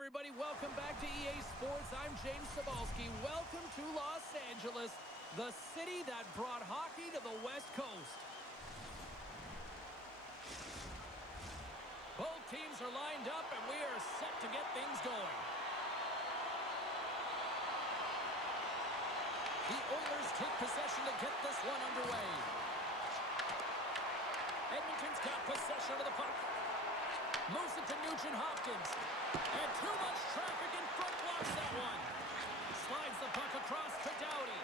everybody. Welcome back to EA Sports. I'm James Cebulski. Welcome to Los Angeles, the city that brought hockey to the West Coast. Both teams are lined up, and we are set to get things going. The Oilers take possession to get this one underway. Edmonton's got possession of the puck. Moves it to Nugent-Hopkins. And too much traffic in front blocks that one. Slides the puck across to Doughty.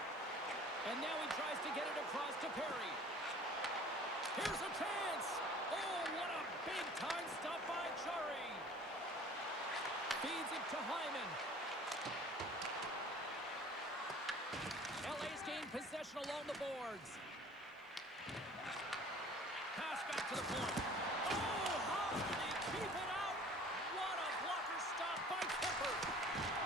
And now he tries to get it across to Perry. Here's a chance. Oh, what a big-time stop by Chari. Feeds it to Hyman. LA's gained possession along the boards. Pass back to the point. Oh, how did he keep it out? What a blocker stop by Kemper.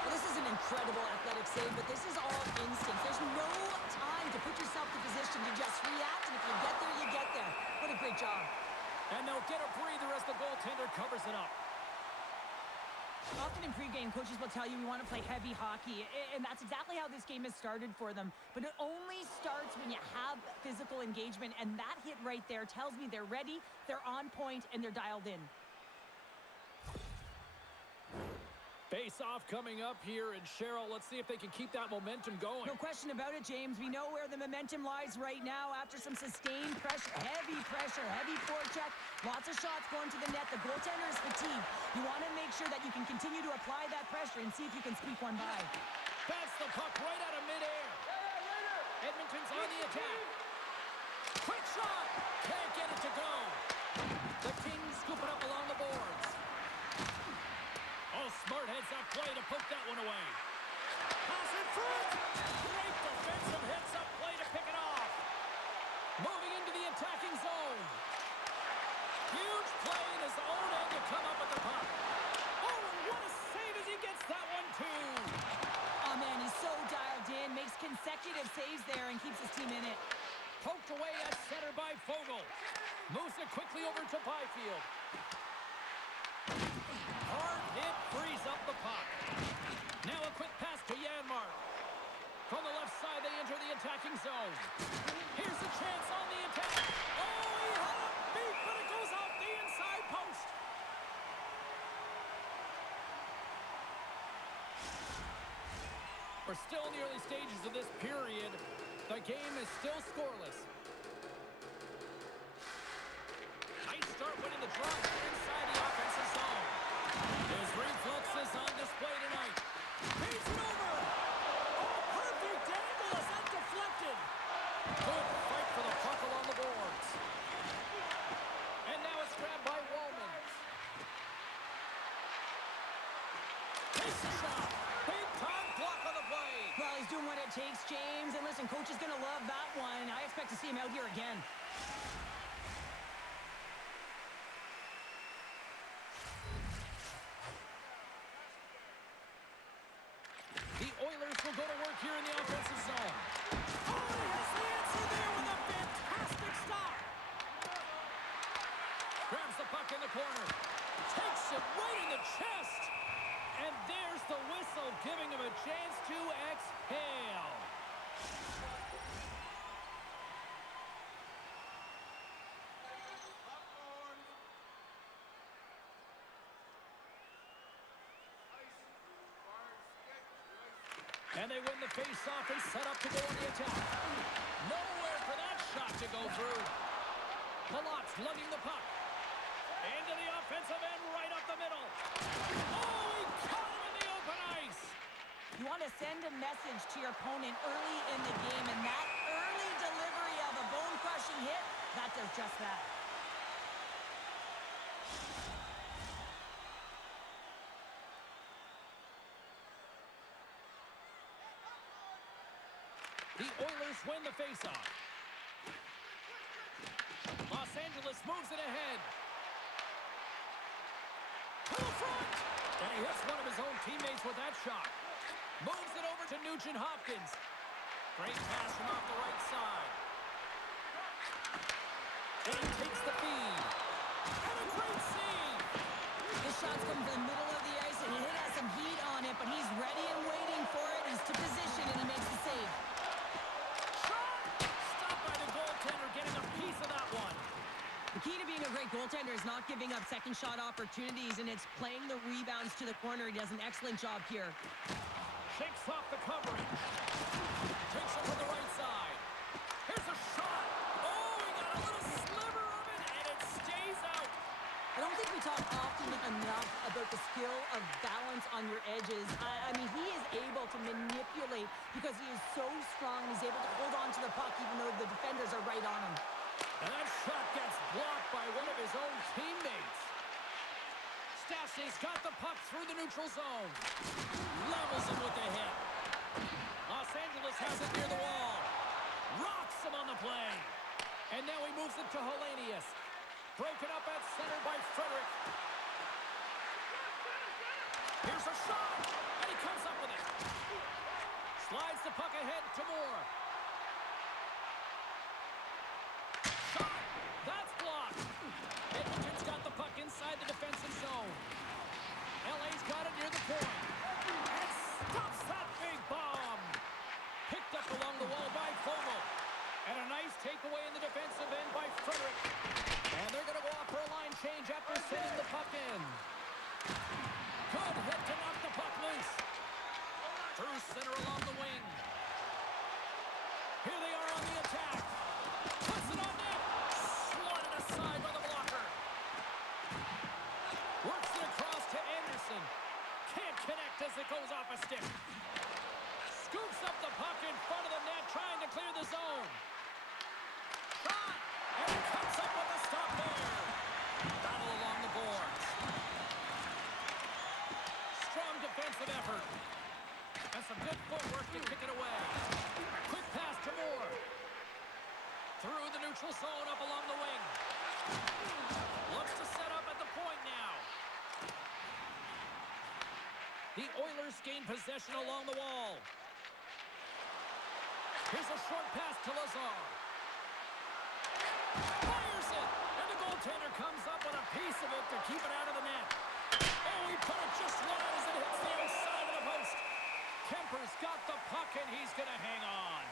Well, this is an incredible athletic save, but this is all instinct. There's no time to put yourself in position to just react, and if you get there, you get there. What a great job. And they'll get a breather as the goaltender covers it up. Often in pregame, coaches will tell you we want to play heavy hockey, and that's exactly how this game has started for them. But it only starts when you have physical engagement, and that hit right there tells me they're ready, they're on point, and they're dialed in. Face-off coming up here, and Cheryl, let's see if they can keep that momentum going. No question about it, James. We know where the momentum lies right now after some sustained pressure, heavy forecheck, lots of shots going to the net. The goaltender is fatigued. You want to make sure that you can continue to apply that pressure and see if you can squeak one by. That's the puck right out of midair. Edmonton's on the attack. Quick shot! Can't get it to go. The Kings scoop it up along the boards. Oh, smart heads-up play to poke that one away. Pass in front! Great defensive heads-up play to pick it off. Moving into the attacking zone. Huge play in his own end to come up with the puck. Oh, and what a save as he gets that one, too. Oh, man, he's so dialed in, makes consecutive saves there, and keeps his team in it. Poked away at center by Fogle. Moves it quickly over to Byfield. Hard hit frees up the puck. Now a quick pass to Janmark. From the left side, they enter the attacking zone. Here's a chance on the attack. Oh, he had a beat, but it goes off the inside post. We're still in the early stages of this period. The game is still scoreless. Nice start winning the draw inside the offensive zone. His reflexes on display tonight. Beats it over. Oh, perfect angle as that deflected. Good fight for the puck along the boards. And now it's grabbed by Wallman. Takes a shot. Big time block on the play. Well, he's doing what it takes, James. And listen, coach is going to love that one. I expect to see him out here again. Oilers will go to work here in the offensive zone. Oh, he has the answer there with a fantastic stop. Grabs the puck in the corner. Takes it right in the chest. And there's the whistle, giving him a chance to exhale. And they win the face-off and set up to go on the attack. Nowhere for that shot to go through. Malot's lugging the puck. Into the offensive end, right up the middle. Oh, he caught him in the open ice. You want to send a message to your opponent early in the game, and that early delivery of a bone-crushing hit, that does just that. The Oilers win the faceoff. Los Angeles moves it ahead. To the front! And he hits one of his own teammates with that shot. Moves it over to Nugent-Hopkins. Great pass from off the right side. And he takes the feed. And a great save! This shot's coming from the middle of the ice, and it hit us some heat on it, but he's ready and waiting for it. He's to position, and he makes the save. Shot! Stopped by the goaltender, getting a piece of that one. The key to being a great goaltender is not giving up second shot opportunities, and it's playing the rebounds to the corner. He does an excellent job here. Shakes off the coverage. Takes it to the right side. Here's a shot. Oh, he got a little sliver of it, and it stays out. I don't think we talk often enough about the skill of balance on your edges. I mean, he is able to manipulate because he is so strong. He's able to hold on to the puck even though the defenders are right on him. And that shot gets blocked by one of his own teammates. Stastny's got the puck through the neutral zone. Levels him with the hit. Los Angeles has it near the wall. Rocks him on the play. And now he moves it to Hellenius. Broken up at center by Frederick. Here's a shot. And he comes up with it. Slides the puck ahead to Moore. Shot. That's blocked. Edmonton's got the puck inside the defensive zone. LA's got it near the point. And stops that big bomb. Picked up along the wall by Fogle. And a nice takeaway in the defensive end by Frederick. And they're going to go off for a line change after sending the puck in. Good hit to knock the puck loose. Through center along the wing. Here they are on the attack. Puts it on net. Swatted aside by the blocker. Works it across to Anderson. Can't connect as it goes off a stick. Scoops up the puck in front of the net, trying to clear the zone. Shot! And he comes up with a stop there. Battle along the boards. Strong defensive effort. And some good footwork to kick it away. Quick pass to Moore. Through the neutral zone up along the wing. Looks to set up at the point now. The Oilers gain possession along the wall. Here's a short pass to Lazar. Fires it! And the goaltender comes up with a piece of it to keep it out of the net. Oh, he put it just wide as it hits the outside of the post. Kemper's got the puck, and he's going to hang on.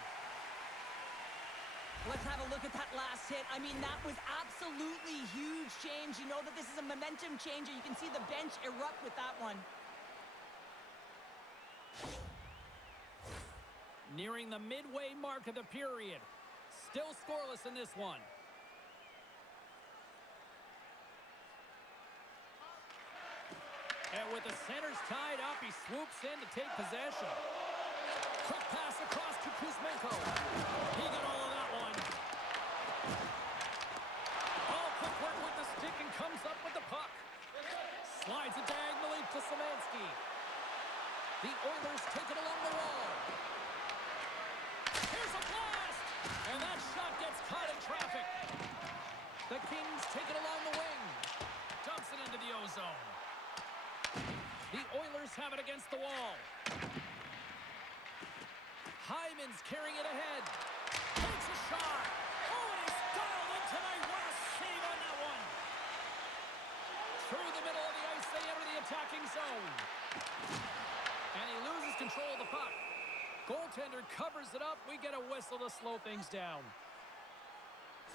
Let's have a look at that last hit. I mean, that was absolutely huge change. You know that this is a momentum changer. You can see the bench erupt with that one. Nearing the midway mark of the period. Still scoreless in this one. And with the centers tied up, he swoops in to take possession. Quick pass across to Kuzmenko. He got all of that one. All quick work with the stick and comes up with the puck. Slides it diagonally to Szymanski. The Oilers take it along the wall. Here's a blast! And that shot gets caught in traffic. The Kings take it along the wing. Dumps it into the ozone. The Oilers have it against the wall. Hyman's carrying it ahead. Takes a shot. Oh, and he's dialed in tonight. What a save on that one. Through the middle of the ice, they enter the attacking zone. And he loses control of the puck. Goaltender covers it up. We get a whistle to slow things down.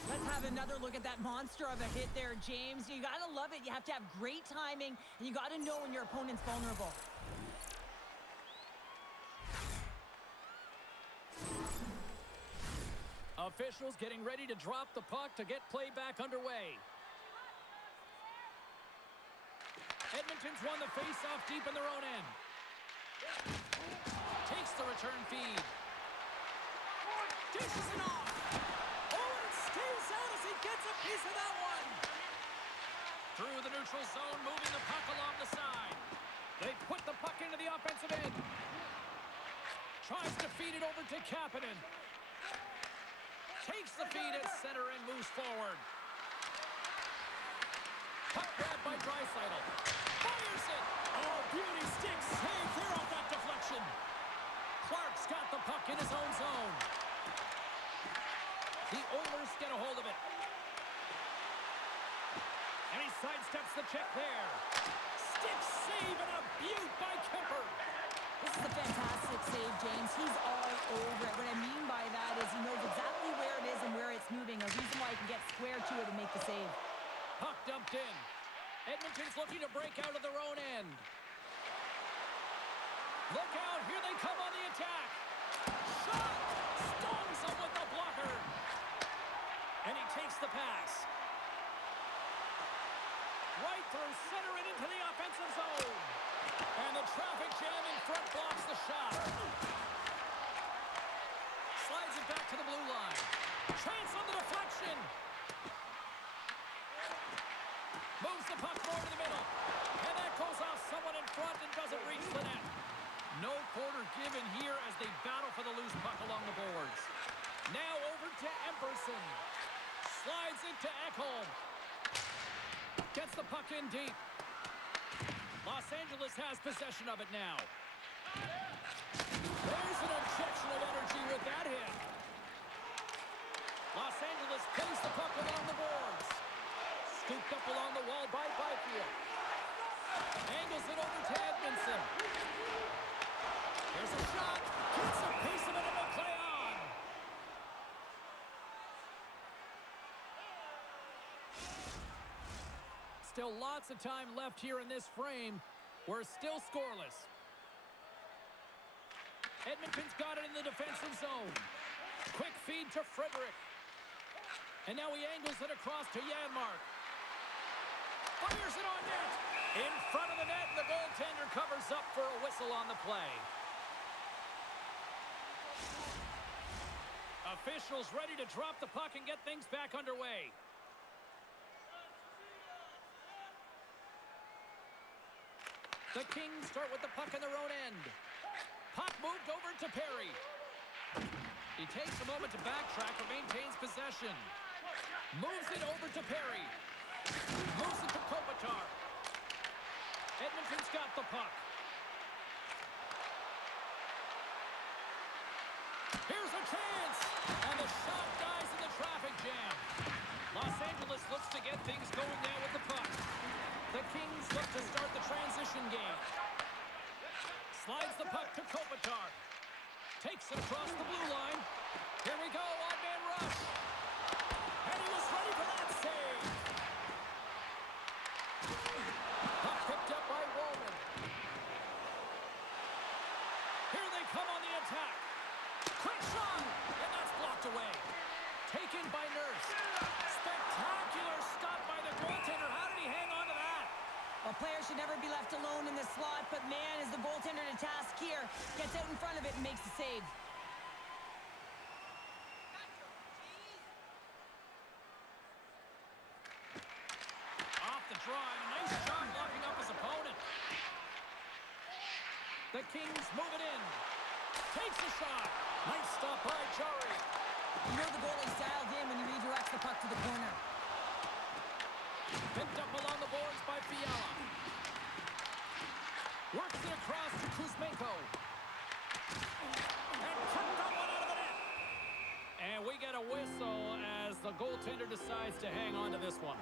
Let's have another look at that monster of a hit there, James. You got to love it. You have to have great timing, and you got to know when your opponent's vulnerable. Officials getting ready to drop the puck to get play back underway. Edmonton's won the face-off deep in their own end. Takes the return feed. Dishes it off. Oh, and it stays out as he gets a piece of that one. Through the neutral zone, moving the puck along the side. They put the puck into the offensive end. Tries to feed it over to Kapanen. Takes the feed at center and moves forward. Puck grabbed by Draisaitl. Fires it! Oh, beauty stick save there off that deflection. Clark's got the puck in his own zone. The Oilers get a hold of it. And he sidesteps the check there. Stick save and a beaut by Kemper. This is a fantastic save, James. He's all over it. What I mean by that is he knows exactly where it is and where it's moving. A reason why he can get square to it and make the save. Puck dumped in. Edmonton's looking to break out of their own end. Look out, here they come on the attack. Shot! Stones him with the blocker. And he takes the pass. Right through center and into the offensive zone. And the traffic jam in front blocks the shot. Slides it back to the blue line. Chance on the deflection. Moves the puck more to the middle. And that goes off someone in front and doesn't reach the net. No quarter given here as they battle for the loose puck along the boards. Now over to Emberson. Slides it to Ekholm. Gets the puck in deep. Los Angeles has possession of it now. There's an injection of energy with that hit. Los Angeles plays the puck along the boards. Scooped up along the wall by Byfield. Angles it over to Edmondson. There's a shot. Gets a piece of it and will play on. Still lots of time left here in this frame. We're still scoreless. Edmonton's got it in the defensive zone. Quick feed to Frederick. And now he angles it across to Janmark. Fires it on net. In front of the net, and the goaltender covers up for a whistle on the play. Officials ready to drop the puck and get things back underway. The Kings start with the puck in their own end. Puck moved over to Perry. He takes a moment to backtrack but maintains possession. Moves it over to Perry. Moves it to Kopitar. Edmonton's got the puck. Here's a chance! And the shot dies in the traffic jam. Los Angeles looks to get things going now with the puck. The Kings look to start the transition game. Slides the puck to Kopitar. Takes it across the blue line. Here we go, odd-man rush. And he was ready for that save. Puck picked up by Roman. Here they come on the attack. Quick shot, and that's blocked away. Taken by Nurse. Spectacular stop by the goaltender. How did he hang on to that? Well, players should never be left alone in the slot, but man, is the goaltender to task here. Gets out in front of it and makes the save. Off the draw, and a nice shot locking up his opponent. The Kings move it in. Takes a shot. Nice stop by Chari. You know the goalie's dialed in when he redirects the puck to the corner. Picked up along the boards by Fiala. Works it across to Kuzmenko. And kicked that one out of the net. And we get a whistle as the goaltender decides to hang on to this one.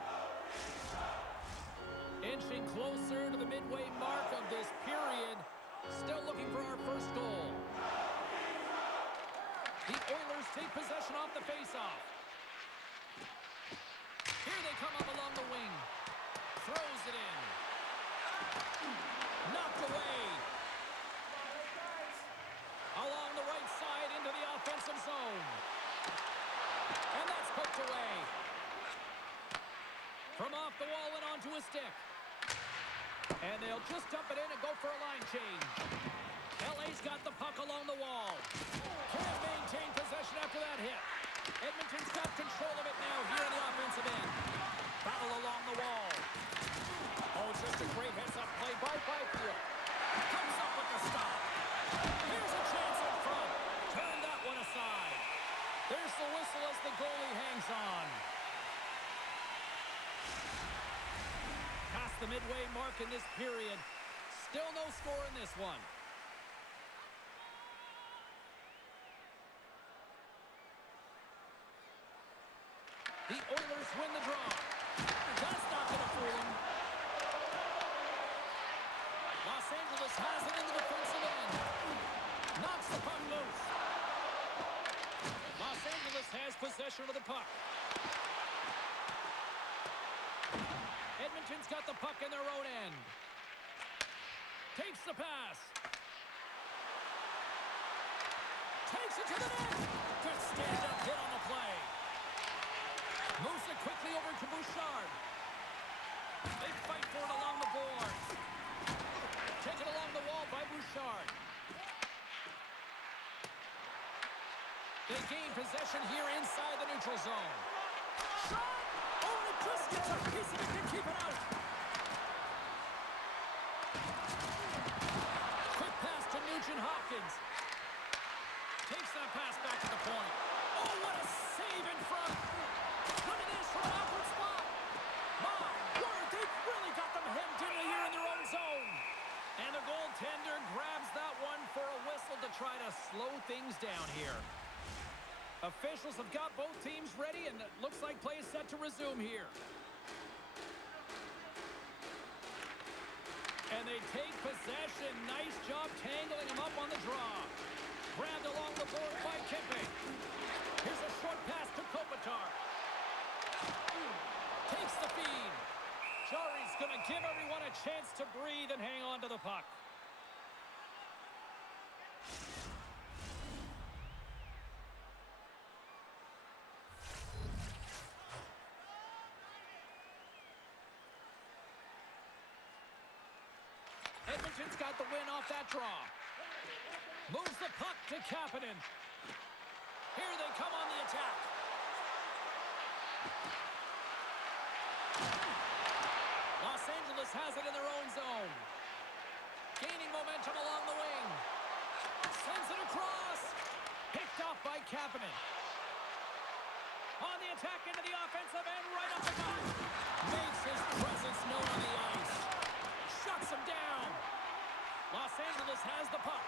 Inching closer to the midway mark of this period. Still looking for our first goal. The Oilers take possession off the faceoff. Here they come up along the wing. Throws it in. Knocked away. Along the right side into the offensive zone. And that's poked away. From off the wall and onto a stick. And they'll just dump it in and go for a line change. LA's got the puck along the wall. Can't maintain possession after that hit. Edmonton's got control of it now here in the offensive end. Battle along the wall. Oh, just a great heads-up play by Byfield. Comes up with the stop. Here's a chance in front. Turn that one aside. There's the whistle as the goalie hangs on. Past the midway mark in this period. Still no score in this one. The Oilers win the draw. That's not going to fool them. Angeles has it in the defensive end. Knocks the puck loose. Los Angeles has possession of the puck. Edmonton's got the puck in their own end. Takes the pass. Takes it to the net. Good stand-up hit on the play. Moves it quickly over to Bouchard. They fight for it along the boards. Taken along the wall by Bouchard. They gain possession here inside the neutral zone. Shot! Oh, it just gets a piece of it to keep it out. Quick pass to Nugent-Hopkins. Takes that pass back to the point. Oh, what a save in front. Look at this from an awkward spot. My word, they've really got them hemmed in here in their own zone. And the goaltender grabs that one for a whistle to try to slow things down here. Officials have got both teams ready, and it looks like play is set to resume here. And they take possession. Nice job tangling him up on the draw. Grabbed along the board by Kempe. Here's a short pass to Kopitar. Takes the feed. Jari's going to give everyone a chance to breathe and hang on to the puck. Edmonton's got the win off that draw. Moves the puck to Kapanen. Here they come on the attack. Los Angeles has it in their own zone. Gaining momentum along the wing. Sends it across. Picked off by Kapanen. On the attack into the offensive end, right up the gut. Makes his presence known on the ice. Shuts him down. Los Angeles has the puck.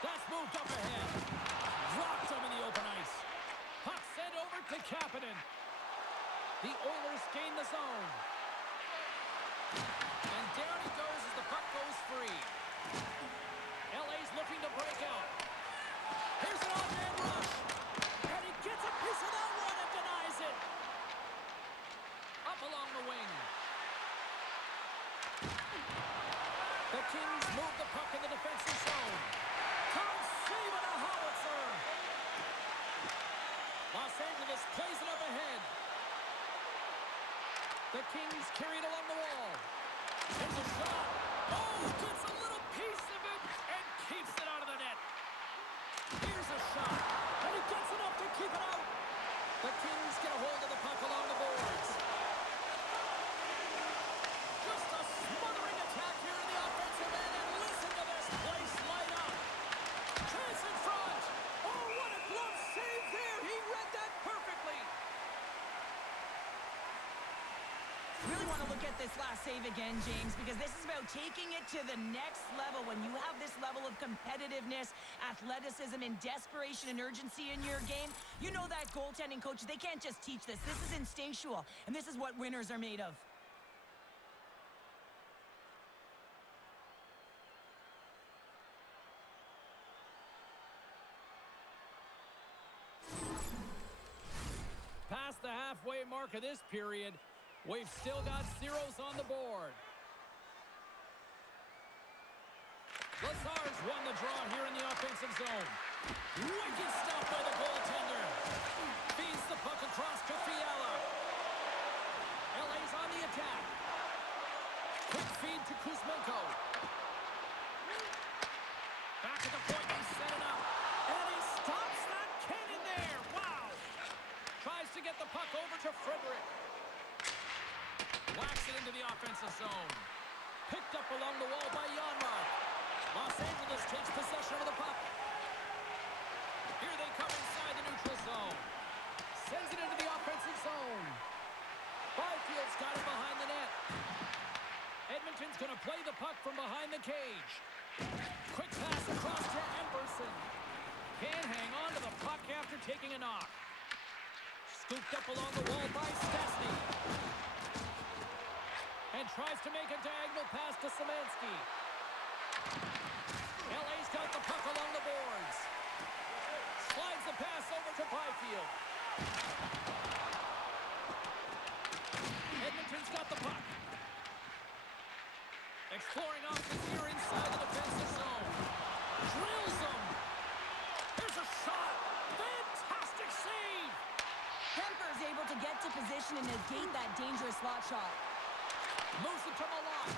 That's moved up ahead. Dropped him in the open ice. Puck sent over to Kapanen. The Oilers gain the zone. And down he goes as the puck goes free. LA's looking to break out. Here's an on-man rush. And he gets a piece of that one and denies it. Up along the wing. The Kings move the puck in the defensive zone. Tom save with a howitzer. Los Angeles plays it up ahead. The Kings carry it along the wall. There's a shot. Oh, gets a little piece of it and keeps it out of the net. Here's a shot. And he gets enough to keep it out. The Kings get a hold of the puck along the boards. Just a smothering attack here in the offensive end. And listen to this place light up. Chance in front. Oh, what a glove save there. He read that perfectly. Really want to look at this last save again, James, because this is about taking it to the next level. When you have this level of competitiveness, athleticism, and desperation and urgency in your game, you know that goaltending coaches, they can't just teach this. This is instinctual, and this is what winners are made of. Past the halfway mark of this period, we've still got zeros on the board. Lazar's won the draw here in the offensive zone. Wicked stop by the goaltender. Feeds the puck across to Fiala. LA's on the attack. Quick feed to Kuzmenko. Back at the point, they set it up. And he stops that cannon there. Wow. Tries to get the puck over to Frederick. Whacks it into the offensive zone. Picked up along the wall by Janmark. Los Angeles takes possession of the puck. Here they come inside the neutral zone. Sends it into the offensive zone. Byfield's got it behind the net. Edmonton's going to play the puck from behind the cage. Quick pass across to Emberson. Can't hang on to the puck after taking a knock. Scooped up along the wall by Stastny. And And tries to make a diagonal pass to Szymanski. LA's got the puck along the boards. Slides the pass over to Byfield. Edmonton's got the puck. Exploring options here inside the defensive zone. Drills them. Here's a shot. Fantastic save. Kemper's able to get to position and negate that dangerous slot shot. Moves it to Malott.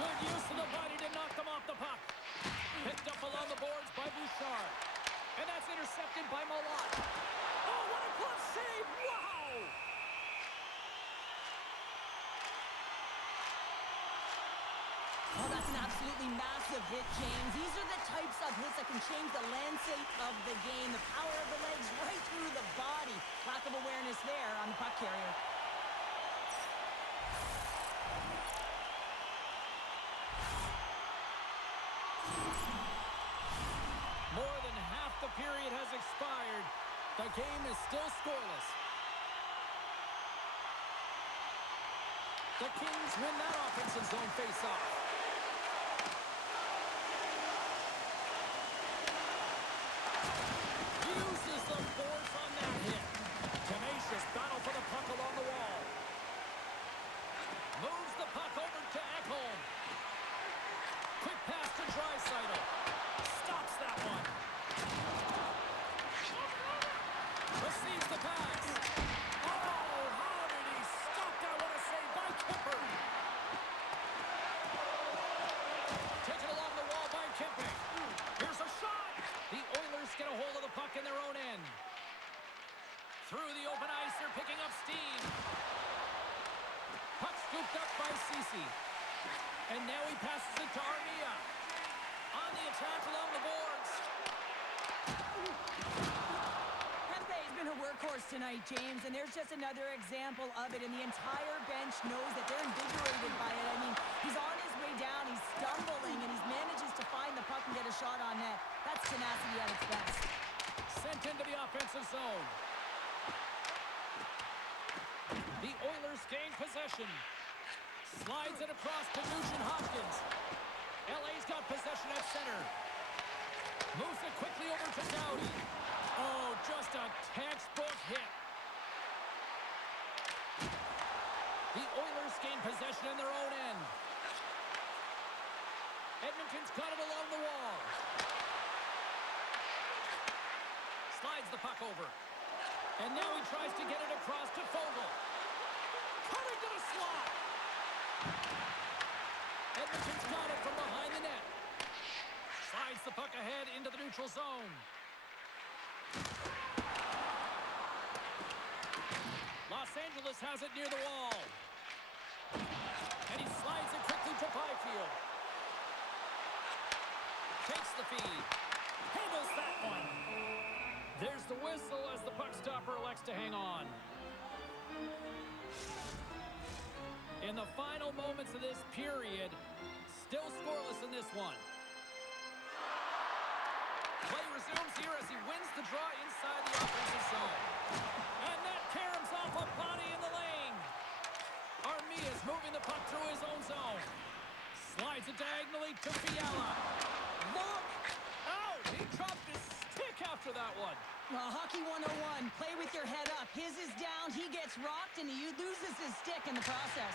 Good use of the body to knock them off the puck. Picked up along the boards by Bouchard. And that's intercepted by Malott. Oh, what a glove save! Wow! Oh, that's an absolutely massive hit, James. These are the types of hits that can change the landscape of the game. The power of the legs right through the body. Lack of awareness there on the puck carrier. More than half the period has expired. The game is still scoreless. The Kings win that offensive zone face-off. Uses the force on that hit. Tenacious battle for the puck along the wall. Moves the puck over to Ekholm. Quick pass to Draisaitl. Stops that one. Receives the pass. Oh, how did he stop that? What a save by Kemper. Taken along the wall by Kempe. Here's a shot. The Oilers get a hold of the puck in their own end. Through the open ice, they're picking up steam. Puck scooped up by Ceci. And now he passes it to Armia. On the attack along the boards. Kempe's been a workhorse tonight, James, and there's just another example of it, and the entire bench knows that they're invigorated by it. I mean, he's on his way down, he's stumbling, and he manages to find the puck and get a shot on net. That's tenacity at its best. Sent into the offensive zone. The Oilers gain possession. Slides it across to Nugent-Hopkins. LA's got possession at center. Moves it quickly over to Doughty. Oh, just a textbook hit. The Oilers gain possession in their own end. Edmonton's got it along the wall. Slides the puck over. And now he tries to get it across to Fogle. Cutting to the slot. Edmonton's got it from behind the net. Slides the puck ahead into the neutral zone. Los Angeles has it near the wall. And he slides it quickly to Byfield. Takes the feed. Handles that one. There's the whistle as the puck stopper elects to hang on. In the final moments of this period, still scoreless in this one. Play resumes here as he wins the draw inside the offensive zone. And that caroms off a body in the lane. Armia's moving the puck through his own zone. Slides it diagonally to Fiala. Look out! He dropped his stick after that one. Hockey 101, play with your head up. His is down, he gets rocked, and he loses his stick in the process.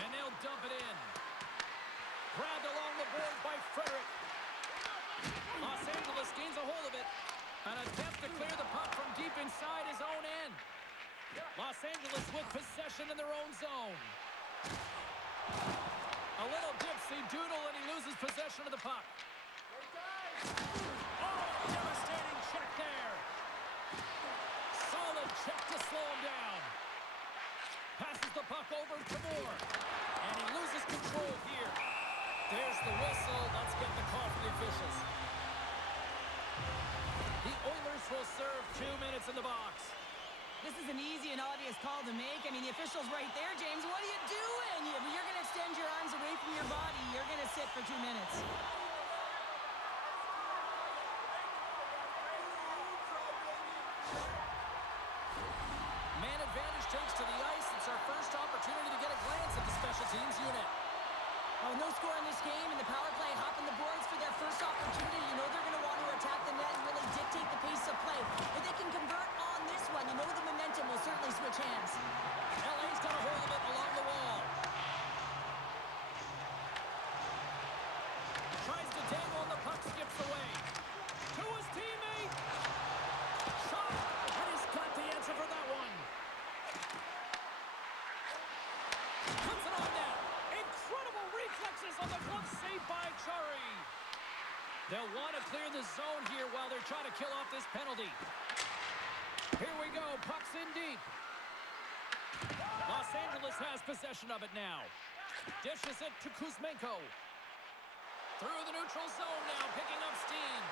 And they'll dump it in. Grabbed along the board by Frederick. Los Angeles gains a hold of it. An attempt to clear the puck from deep inside his own end. Los Angeles with possession in their own zone. A little dipsy doodle and he loses possession of the puck. Oh, devastating check there. Solid check to slow him down. Passes the puck over to Moore. And he loses control here. There's the whistle. Let's get the call from the officials. The Oilers will serve 2 minutes in the box. This is an easy and obvious call to make. I mean, the official's right there, James. What are you doing? You're going to extend your arms away from your body. You're going to sit for 2 minutes. advantage takes to the ice. It's our first opportunity to get a glance at the special teams unit. Oh, no score in this game, and the power play hopping the boards for their first opportunity. You know they're going to want to attack the net and really dictate the pace of play. If they can convert on this one, you know the momentum will certainly switch hands. LA's got a hold of it along the wall. Tries to dangle and the puck skips away. To his teammate. Shot. And he's got the answer for that one. Puts it on net. Incredible reflexes on the glove save by Chari. They'll want to clear the zone here while they're trying to kill off this penalty. Here we go. Puck's in deep. Los Angeles has possession of it now. Dishes it to Kuzmenko. Through the neutral zone now, picking up steam.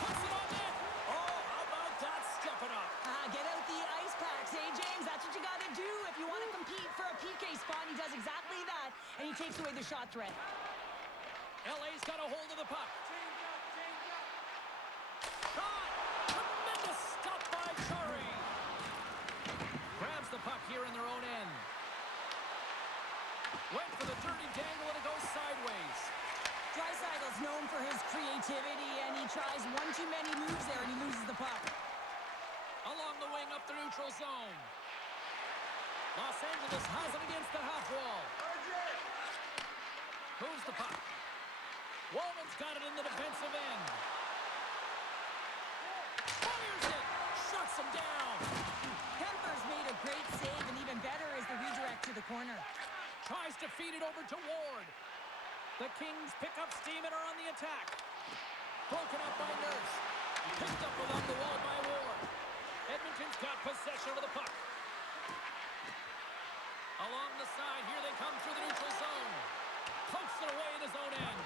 Puts it on net. Oh, how about that stepping up? Get out the ice packs, eh, James? That's what you got to do if you want to compete for a PK spot. He does exactly that, and he takes away the shot threat. LA's got a hold of the puck. Shot! Tremendous stop by Chari. Grabs the puck here in their own end. Went for the dirty dangle, and it goes sideways. Draisaitl's known for his creativity, and he tries one too many moves there, and he loses the puck. Along the wing, up the neutral zone. Los Angeles has it against the half wall. Moves the puck. Wallman's got it in the defensive end. Fires it. Shuts him down. Kemper's made a great save, and even better is the redirect to the corner. Tries to feed it over to Ward. The Kings pick up steam and are on the attack. Broken up by Nurse. Picked up along the wall by Ward. Edmonton's got possession of the puck. Along the side, here they come through the neutral zone. Pokes it away in his own end.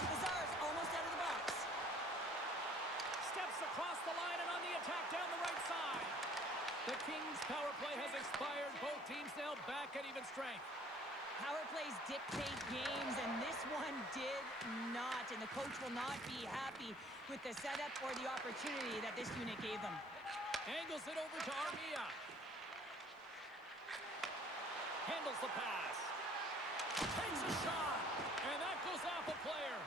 Lazar's almost out of the box. Steps across the line and on the attack down the right side. The Kings' power play has expired. Both teams now back at even strength. Power plays dictate games, and this one did not. And the coach will not be happy with the setup or the opportunity that this unit gave them. Angles it over to Armia. Handles the pass. Takes a shot. And that goes off a player.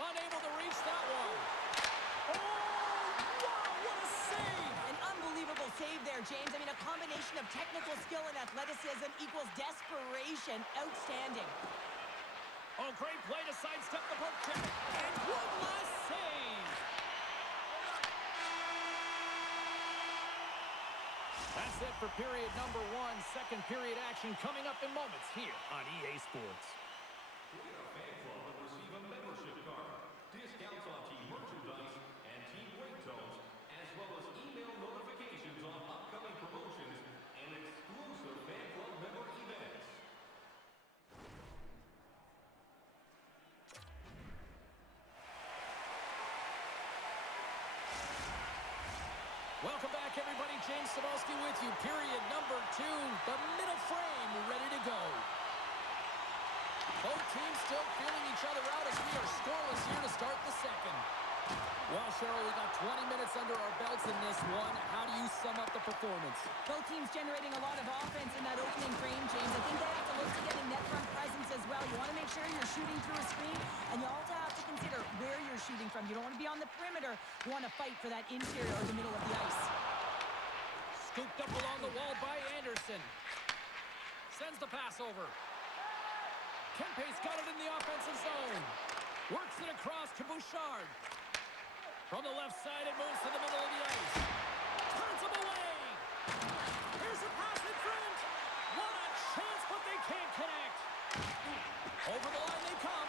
Unable to reach that one. Oh, wow, what a save. An unbelievable save there, James. I mean, a combination of technical skill and athleticism equals desperation. Outstanding. Oh, great play to sidestep the poke check. And one last save. That's it for period number one. Second period action coming up in moments here on EA Sports. We are a fan club that receive a membership card, discounts on team merchandise and team ringtones, as well as email notifications on upcoming promotions and exclusive fan club member events. Welcome back, everybody. James Cebulski with you. Period number two. The middle frame ready to go. Both teams still feeling each other out as we are scoreless here to start the second. Well, Cheryl, we got 20 minutes under our belts in this one. How do you sum up the performance? Both teams generating a lot of offense in that opening frame, James. I think they have to look to get a net front presence as well. You want to make sure you're shooting through a screen, and you also have to consider where you're shooting from. You don't want to be on the perimeter. You want to fight for that interior or the middle of the ice. Scooped up along the wall by Anderson. Sends the pass over. Kempe's got it in the offensive zone. Works it across to Bouchard. From the left side, it moves to the middle of the ice. Turns him away. Here's a pass in front. What a chance, but they can't connect. Over the line they come.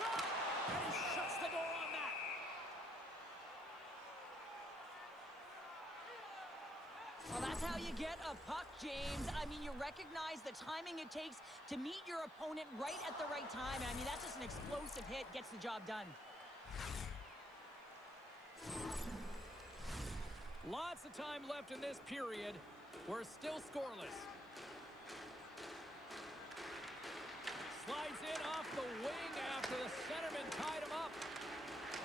Shot! And he shuts the door on that. Well, that's how you get a puck, James. I mean, you recognize the timing it takes to meet your opponent right at the right time. I mean, that's just an explosive hit, gets the job done. Lots of time left in this period. We're still scoreless. Slides in off the wing after the centerman tied him up.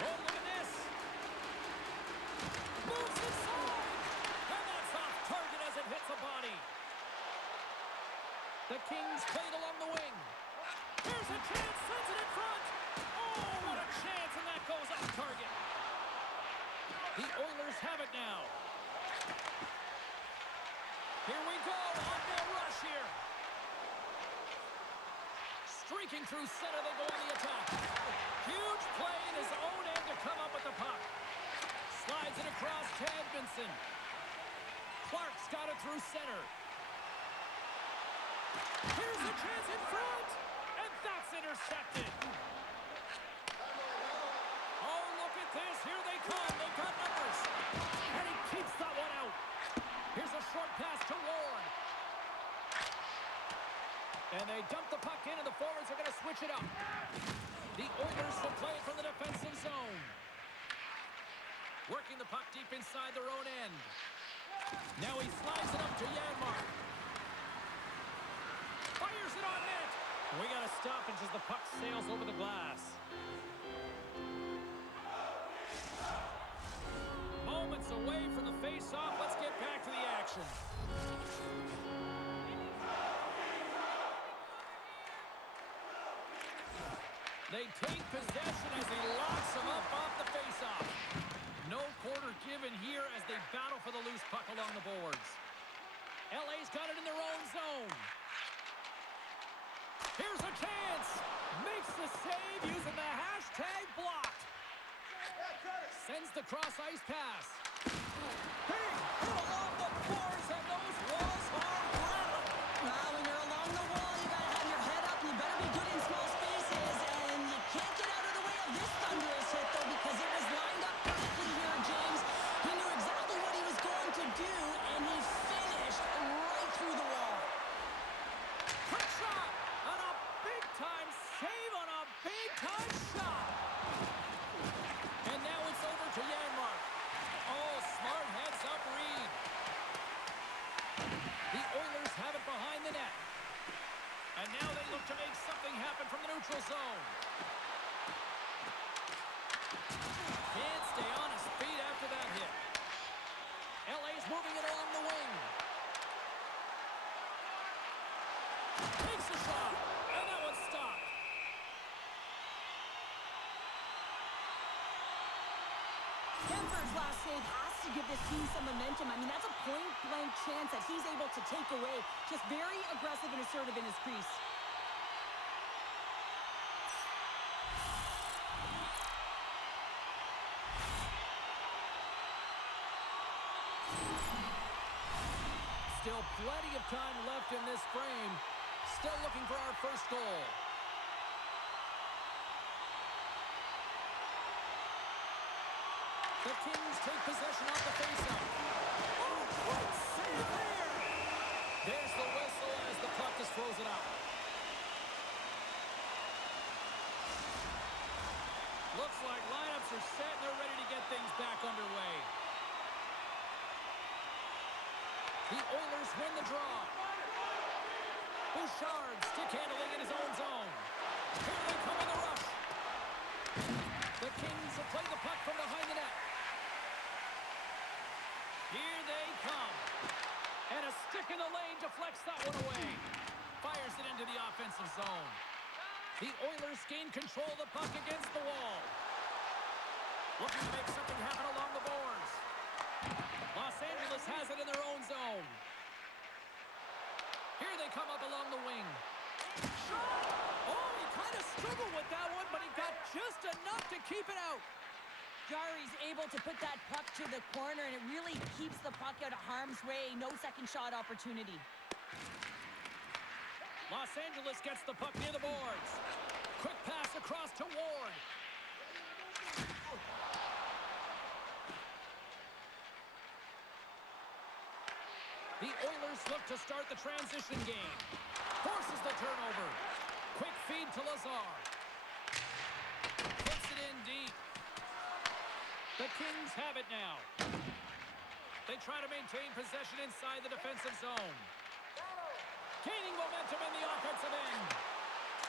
Oh, look at this. The Oilers have it now. Here we go. On-man rush here. Streaking through center, they go on the attack. Huge play in his own end to come up with the puck. Slides it across to Edmondson. Clark's got it through center. Here's a chance in front. And that's intercepted. Oh, look at this. Here they come. They've got numbers. And he keeps that one out. Here's a short pass to Ward. And they dump the puck in, and the forwards are going to switch it up. The Oilers will play it from the defensive zone. Working the puck deep inside their own end. Now he slides it up to Janmark. Fires it on net. We got to stop it as the puck sails over the glass. Moments away from the face-off. Let's get back to the action. They take possession as he locks him up off the face-off. No quarter given here as they battle for the loose puck along the boards. LA's got it in their own zone. Here's a chance. Makes the save using the hashtag blocked. Sends the cross-ice pass. Big hit along the boards, and those walls are rattling. Well, when you're along the wall, you got to have your head up. You better be good in small spaces, and you can't get out of the way of this thunderous hit, though, because it was lined up perfectly here, James. He knew exactly what he was going to do, and he finished right through the wall. Quick shot on a big-time save on a big-time shot. And now it's over to Janmark. Oh, smart heads-up read. The Oilers have it behind the net. And now they look to make something happen from the neutral zone. Can't stay on his feet after that hit. LA's moving it along the wing. Takes a shot, and that one's stopped. Denver's last save has to give this team some momentum. I mean, that's a point-blank chance that he's able to take away. Just very aggressive and assertive in his crease. Still plenty of time left in this frame. Still looking for our first goal. The Kings take possession off the faceoff. Oh, great save there! There's the whistle as the puck is frozen out. Looks like lineups are set and they're ready to get things back underway. The Oilers win the draw. Bouchard stick handling in his own zone. Here they come in the rush. The Kings will play the puck from behind the net. Here they come. And a stick in the lane deflects that one away. Fires it into the offensive zone. The Oilers gain control of the puck against the wall. Looking to make something happen along the boards. Los Angeles has it in their own zone. Here they come up along the wing. Oh, he kind of struggled with that one, but he got just enough to keep it out. Jari's able to put that puck to the corner, and it really keeps the puck out of harm's way. No second shot opportunity. Los Angeles gets the puck near the boards. Quick pass across to Ward. The Oilers look to start the transition game. Forces the turnover. Quick feed to Lazar. Puts it in deep. The Kings have it now. They try to maintain possession inside the defensive zone. Gaining momentum in the offensive end.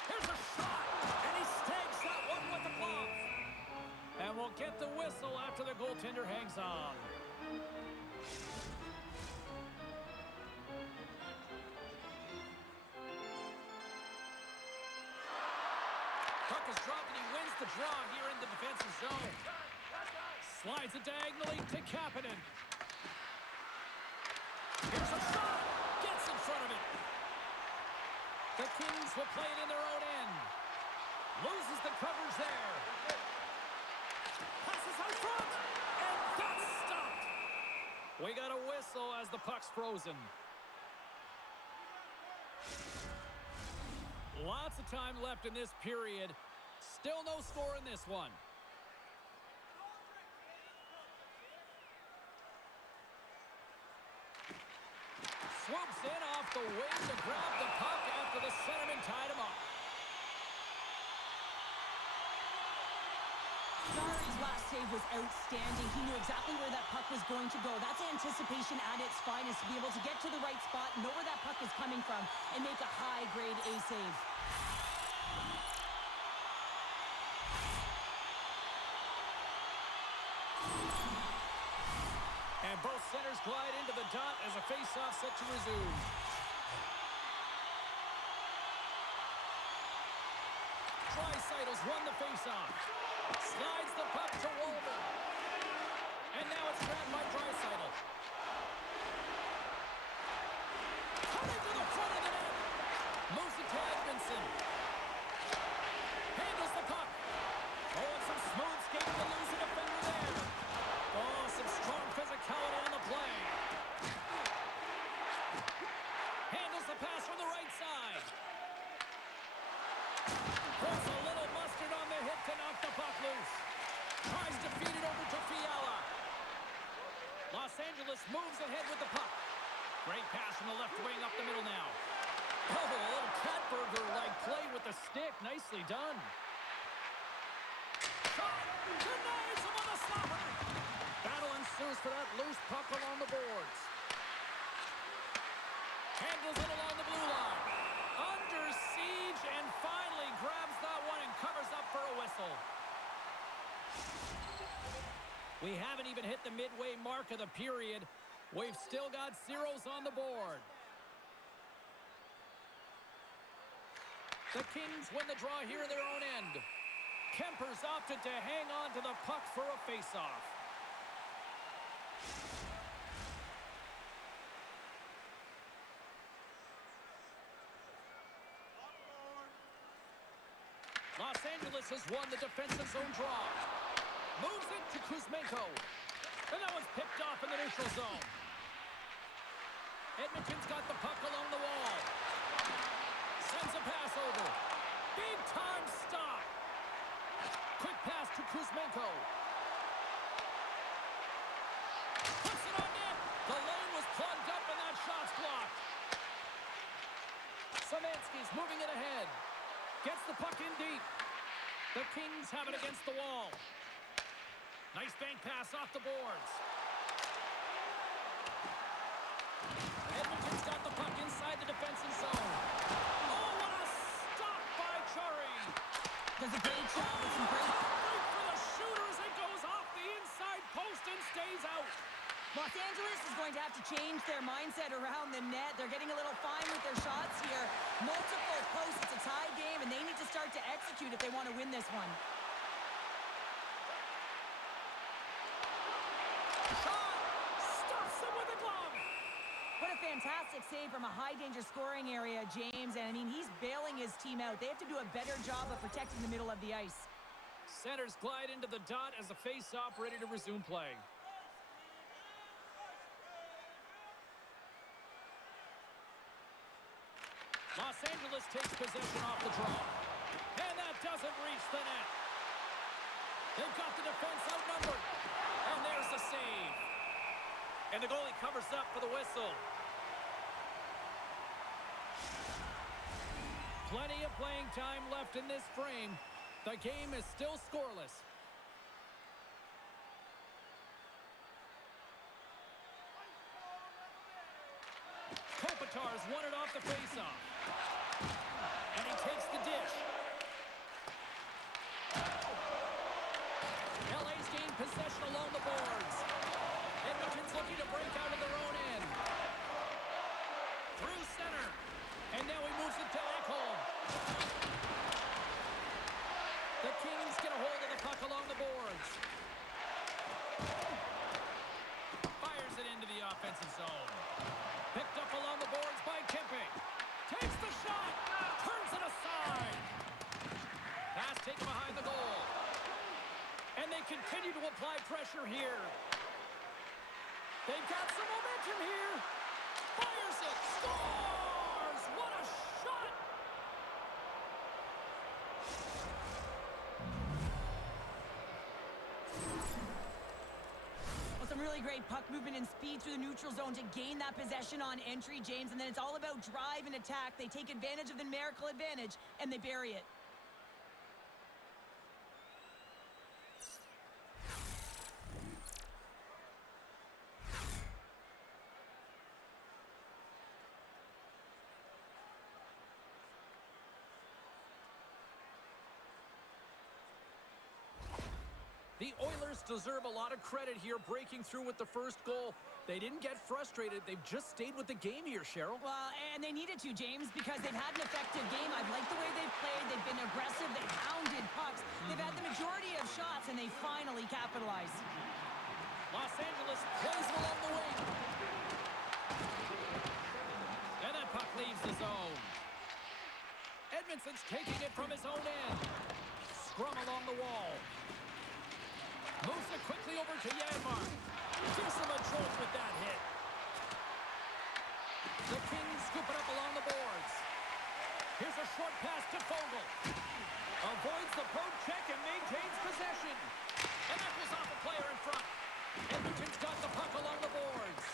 Here's a shot, and he stakes that one with the glove. And we'll get the whistle after the goaltender hangs on. Puck is dropped, and he wins the draw here in the defensive zone. Slides it diagonally to Kapanen. Here's a shot. Gets in front of it. The Kings will play it in their own end. Loses the coverage there. Passes out front. And that's stopped. We got a whistle as the puck's frozen. Lots of time left in this period. Still no score in this one. Swoops in off the wing to grab the puck after the centerman tied him up. Sarri's last save was outstanding. He knew exactly where that puck was going to go. That's anticipation at its finest, to be able to get to the right spot, know where that puck is coming from, and make a high-grade A save. And both centers glide into the dot as a face-off set to resume. Draisaitl's won the face-off. Slides the puck to Wolver. And now it's grabbed by Draisaitl. Cutting to the front of the net. Moves it to Edmondson. Handles the puck. Oh, and some smooth skating to lose a defender there. Oh, some strong physicality on the play. Handles the pass from the right side. Puts a little mustard on the hit to knock the puck loose. Tries to feed it over to Fiala. Los Angeles moves ahead with the puck. Great pass from the left wing up the middle now. Oh, a little Katberger-like play with the stick. Nicely done. Shot! Denies him on the stopper! Battle ensues for that loose puck along the boards. Handles it along the blue line. Under siege and finally grabs that one and covers up for a whistle. We haven't even hit the midway mark of the period. We've still got zeros on the board. The Kings win the draw here in their own end. Kemper's opted to hang on to the puck for a face-off. Los Angeles has won the defensive zone draw. Moves it to Kuzmenko. And that one's picked off in the neutral zone. Edmonton's got the puck along the wall. Sends a pass over. Big time stop. Quick pass to Kuzmenko. Puts it on net. The lane was plugged up and that shot's blocked. Szymanski's moving it ahead. Gets the puck in deep. The Kings have it against the wall. Nice bank pass off the boards. Edmonton's got the puck inside the defensive zone. Oh, what a stop by Chari. Does a great job with some great... Right for the shooter as it goes off the inside post and stays out. Los Angeles is going to have to change their mindset around the net. They're getting a little fine with their shots here. Multiple posts. It's a tie game, and they need to start to execute if they want to win this one. Shot! Stops him with a glove! What a fantastic save from a high-danger scoring area, James. And, I mean, he's bailing his team out. They have to do a better job of protecting the middle of the ice. Centers glide into the dot as the face-off ready to resume play. Los Angeles takes possession off the draw. And that doesn't reach the net. They've got the defense outnumbered. And there's the save. And the goalie covers up for the whistle. Plenty of playing time left in this frame. The game is still scoreless. Kopitar's won it off the faceoff. And he takes the dish. LA's gained possession along the boards. Edmonton's looking to break out of their own end. Through center. And now he moves it to Ekholm. The Kings get a hold of the puck along the boards. taken behind the goal. And they continue to apply pressure here. They've got some momentum here. Fires it. Scores! What a shot! Well, some really great puck movement and speed through the neutral zone to gain that possession on entry, James. And then it's all about drive and attack. They take advantage of the numerical advantage, and they bury it. The Oilers deserve a lot of credit here, breaking through with the first goal. They didn't get frustrated. They've just stayed with the game here, Cheryl. Well, and they needed to, James, because they've had an effective game. I've liked the way they've played. They've been aggressive. They've hounded pucks. They've had the majority of shots, and they finally capitalized. Los Angeles plays it along the wing. And that puck leaves the zone. Edmonton's taking it from his own end. Scrum along the wall. Moves it quickly over to Yanmark. Gives him a jolt with that hit. The Kings scoop it up along the boards. Here's a short pass to Fogle. Avoids the poke check and maintains possession. And that goes off a player in front. Edmonton's got the puck along the boards.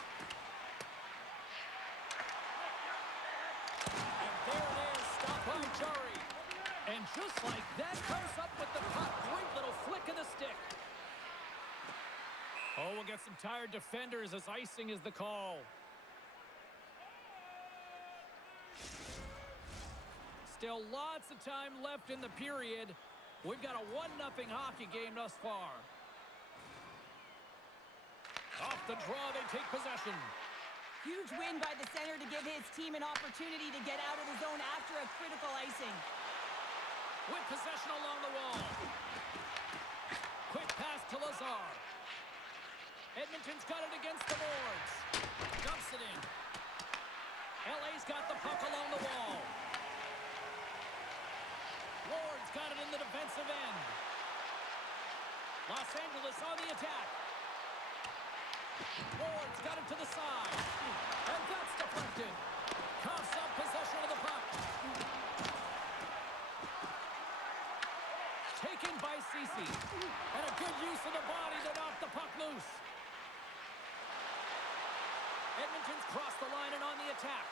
And there it is, stopped by Jari. And just like that, comes up with the puck. Great little flick of the stick. Oh, we'll get some tired defenders as icing is the call. Still lots of time left in the period. We've got a 1-0 hockey game thus far. Off the draw, they take possession. Huge win by the center to give his team an opportunity to get out of the zone after a critical icing. With possession along the wall. Quick pass to Lazar. Edmonton's got it against the boards. Dumps it in. LA's got the puck along the wall. Ward's got it in the defensive end. Los Angeles on the attack. Ward's got it to the side. And that's deflected. Coughs up possession of the puck. Taken by Ceci. And a good use of the body to knock the puck loose. Edmonton's crossed the line and on the attack.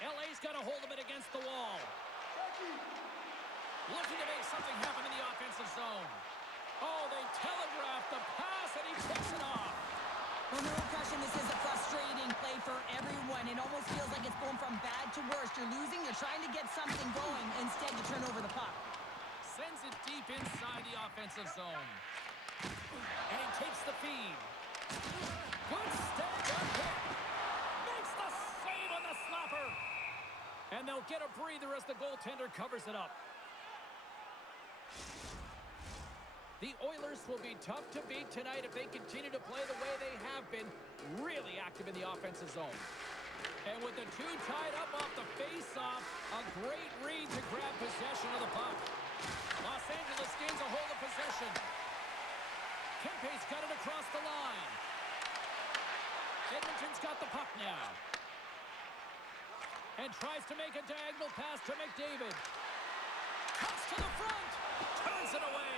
LA's got a hold of it against the wall. Looking to make something happen in the offensive zone. Oh, they telegraphed the pass and he takes it off. Well, no question, this is a frustrating play for everyone. It almost feels like it's going from bad to worse. You're losing, you're trying to get something going. Instead, you turn over the puck. Sends it deep inside the offensive zone. And he takes the feed. Good stand-up hit. Makes the save on the slapper. And they'll get a breather as the goaltender covers it up. The Oilers will be tough to beat tonight if they continue to play the way they have been, really active in the offensive zone. And with the two tied up off the face-off, a great read to grab possession of the puck. Los Angeles gains a hold of possession. Kempe's got it across the line. Edmonton's got the puck now. And tries to make a diagonal pass to McDavid. Cuts to the front. Turns it away.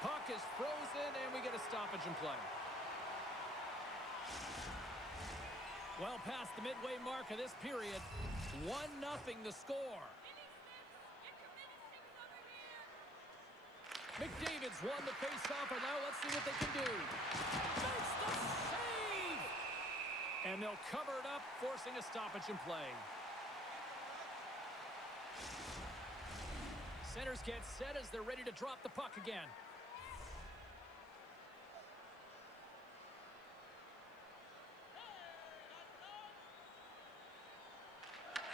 Puck is frozen, and we get a stoppage in play. Well past the midway mark of this period. 1-0 the score. McDavid's won the face-off, and now let's see what they can do. Makes the save! And they'll cover it up, forcing a stoppage in play. Centers get set as they're ready to drop the puck again.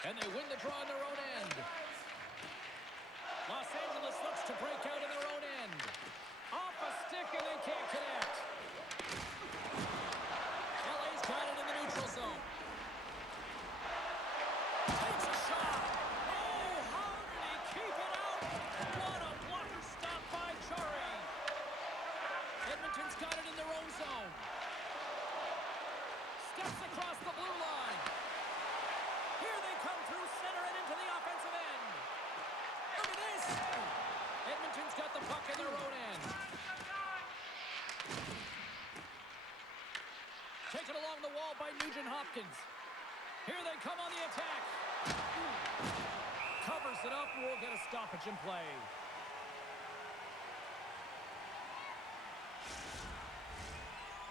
And they win the draw on their own end. Los Angeles looks to break out in their own end. Off a stick and they can't connect. LA's got it in the neutral zone. Takes a shot. Oh! their own end. Taken along the wall by Nugent Hopkins. Here they come on the attack. Covers it up. We'll get a stoppage in play.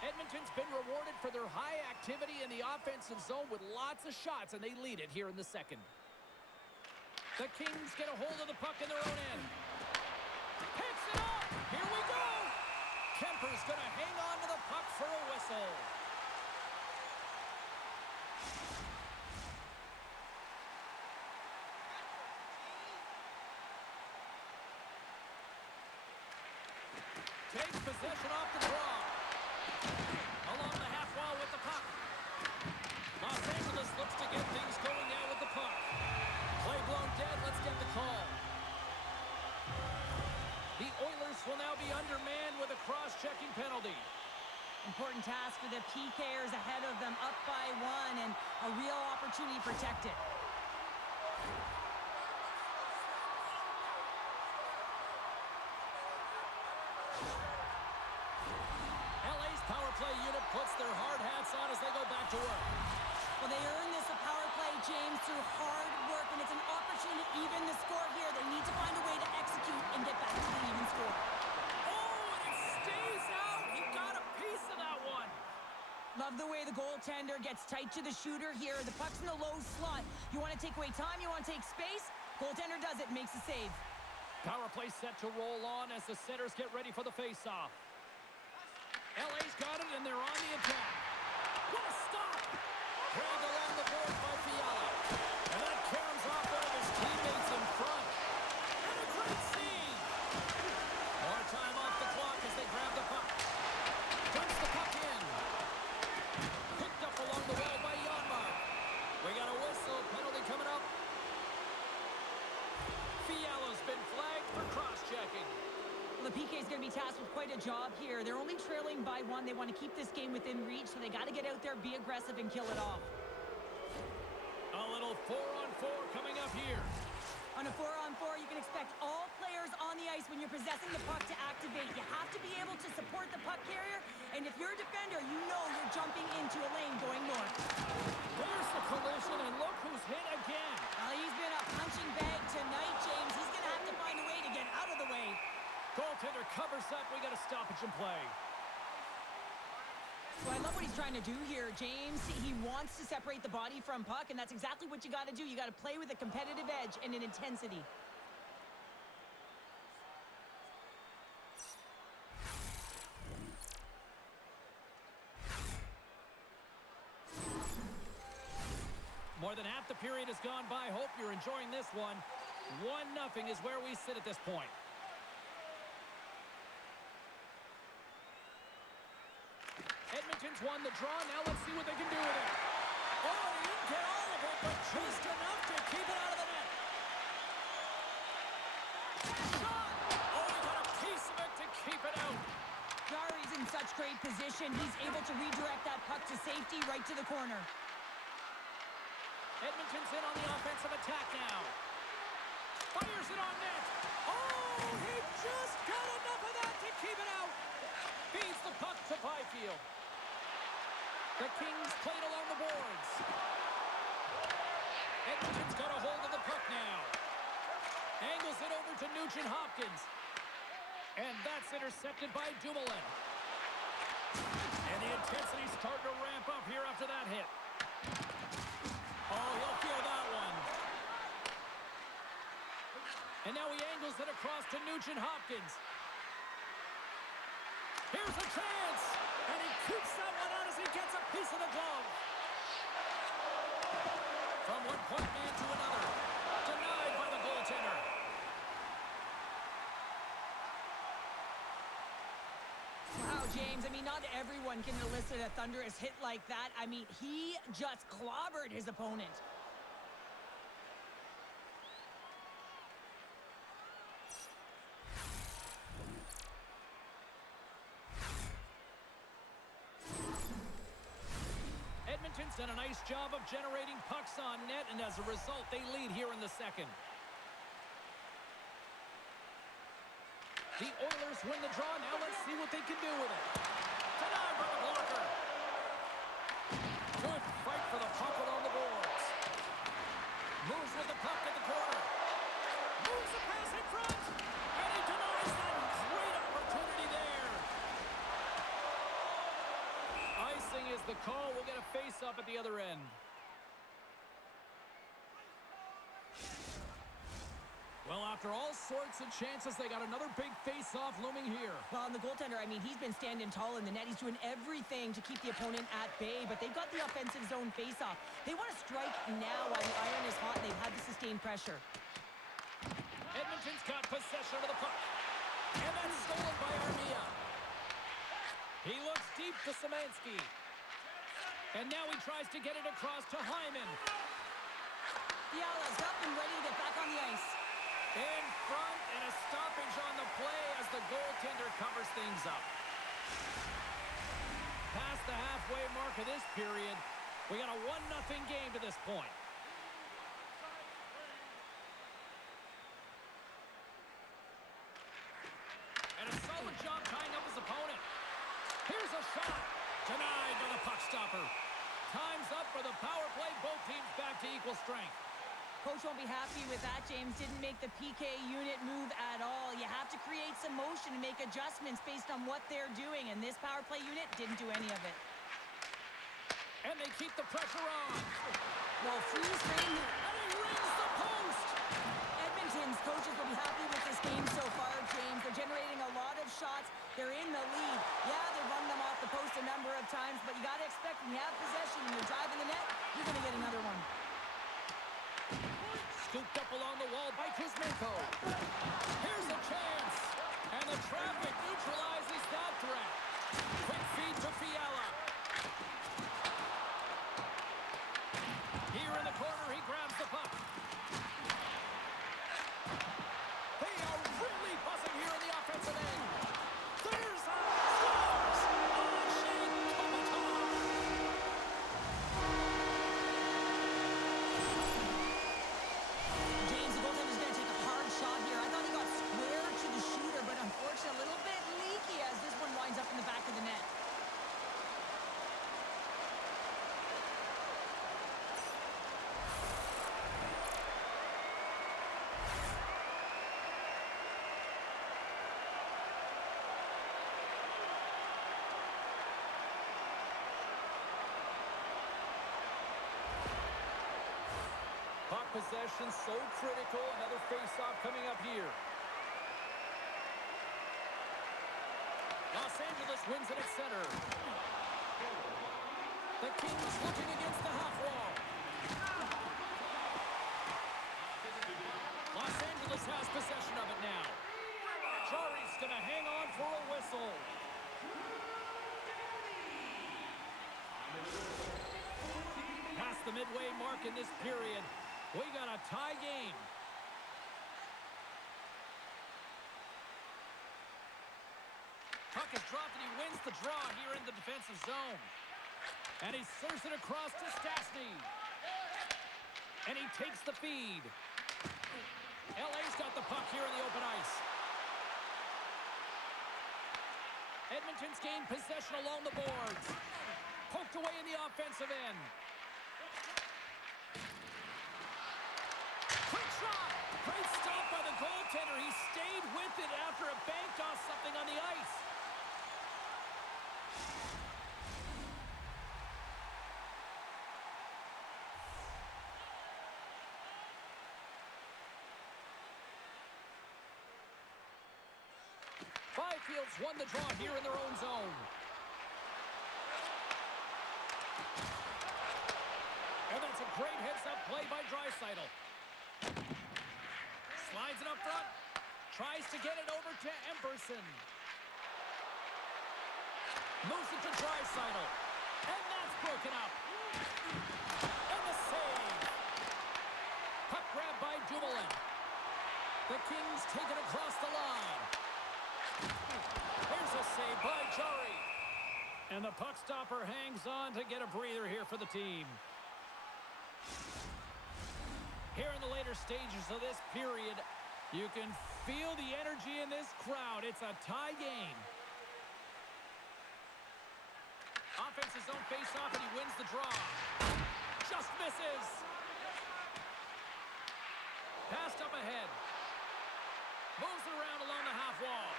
Edmonton's been rewarded for their high activity in the offensive zone with lots of shots, and they lead it here in the second. The Kings get a hold of the puck in their own end. Picks it up. Here we go. Kemper's going to hang on to the puck for a whistle. Takes possession off the draw. Along the half wall with the puck. Los Angeles looks to get things going now with the puck. Play blown dead. Let's get the call. The Oilers will now be undermanned with a cross-checking penalty. Important task for the PKers ahead of them, up by 1, and a real opportunity to protect it. LA's power play unit puts their hard hats on as they go back to work. Well, they earn this a power play, James, through hard work, and it's an opportunity to even the score here. They need to find a way to execute and get back to the even score. Oh, and it stays out. He got a piece of that one. Love the way the goaltender gets tight to the shooter here. The puck's in a low slot. You want to take away time, you want to take space. Goaltender does it, makes the save. Power play set to roll on as the setters get ready for the face-off. LA's got it, and they're on the attack. What a stop! Dragged along the boards by Fiala. And that caroms off one of his teammates in front. And a great save! More time off the clock as they grab the puck. Dumps the puck in. Picked up along the wall by Janmark. We got a whistle. Penalty coming up. Fiala's been flagged for cross-checking. Well, the PK is going to be tasked with quite a job here. They're only trailing by 1. They want to keep this game within reach, so they got to get out there, be aggressive, and kill it off. A little 4-on-4 coming up here. On a 4-on-4, you can expect all players on the ice when you're possessing the puck to activate. You have to be able to support the puck carrier, and if you're a defender, you know you're jumping into a lane going north. There's the collision, and look who's hit again. Well, he's been a punching bag tonight, James. He's going to have to find a way to get out of the way. Goaltender covers up. We got a stoppage in play. Well, I love what he's trying to do here, James. He wants to separate the body from puck, and that's exactly what you got to do. You got to play with a competitive edge and an intensity. More than half the period has gone by. Hope you're enjoying this one. 1-0 is where we sit at this point. Edmonton's won the draw. Now let's see what they can do with it. Oh, he didn't get all of it, but just enough to keep it out of the net. Shot! Oh, he got a piece of it to keep it out. Jari's in such great position. He's able to redirect that puck to safety right to the corner. Edmonton's in on the offensive attack now. Fires it on net. Oh, he just got enough of that to keep it out. Feeds the puck to Byfield. The Kings played along the boards. Edmonton's got a hold of the puck now. Angles it over to Nugent Hopkins. And that's intercepted by Dumoulin. And the intensity's starting to ramp up here after that hit. Oh, he'll feel that one. And now he angles it across to Nugent Hopkins. Here's a chance. And he keeps that one out as he gets a piece of the glove. From one point man to another. Denied by the goaltender. Wow, James, I mean, not everyone can elicit a thunderous hit like that. I mean, he just clobbered his opponent. Edmonton's done a nice job of generating pucks on net, and as a result, they lead here in the second. The Oilers win the draw. Now let's see what they can do with it. Denied by the blocker. Good fight for the puck along the boards. Moves with the puck in the corner. Moves the pass in front. And he denies that. Great opportunity there. Icing is the call. We'll get a face-off at the other end. Well, after all sorts of chances, they got another big face-off looming here. Well, and the goaltender, I mean, he's been standing tall in the net. He's doing everything to keep the opponent at bay, but they've got the offensive zone face-off. They want to strike now while the iron is hot, and they've had the sustained pressure. Edmonton's got possession of the puck. And that's stolen by Armia. He looks deep to Szymanski. And now he tries to get it across to Hyman. Fiala's up and ready to get back on the ice. In front, and a stoppage on the play as the goaltender covers things up. Past the halfway mark of this period, we got a 1-0 game to this point. And a solid job tying up his opponent. Here's a shot. Denied by the puck stopper. Time's up for the power play. Both teams back to equal strength. Coach won't be happy with that, James. Didn't make the PK unit move at all. You have to create some motion and make adjustments based on what they're doing, and this power play unit didn't do any of it. And they keep the pressure on. Well, freeze frame. And he rings the post. Edmonton's coaches will be happy with this game so far, James. They're generating a lot of shots. They're in the lead. Yeah, they've run them off the post a number of times, but you got to expect when you have possession and you're driving the net, you're going to get another one. Scooped up along the wall by Kuzmenko. Here's a chance. And the traffic neutralizes that threat. Quick feed to Fiala. Here in the corner, he grabs the puck. They are really buzzing here in the offensive end. There's a scores! Shane Kopitar! James, the goaltender's going to take a hard shot here. I thought he got square to the shooter, but unfortunately a little bit leaky as this one winds up in the back of the net. Puck possession so critical. Another face-off coming up here. Los Angeles wins it at center. The Kings looking against the half wall. Los Angeles has possession of it now. Jari's going to hang on for a whistle. Past the midway mark in this period. We got a tie game. Puck is dropped and he wins the draw here in the defensive zone. And he serves it across to Stastny. And he takes the feed. LA's got the puck here in the open ice. Edmonton's gained possession along the boards. Poked away in the offensive end. Quick shot! Great stop by the goaltender. He stayed with it after it banked off something on the ice. Byfield's won the draw here in their own zone. And that's a great heads-up play by Draisaitl. Slides it up front. Tries to get it over to Emberson. Moves it to Draisaitl. And that's broken up. And the save. Puck grab by Dumoulin. The Kings take it across the line. Here's a save by Jari. And the puck stopper hangs on to get a breather here for the team. Here in the later stages of this period, you can feel the energy in this crowd. It's a tie game. Offense's own face-off, and he wins the draw. Just misses. Passed up ahead. Moves it around along the half wall.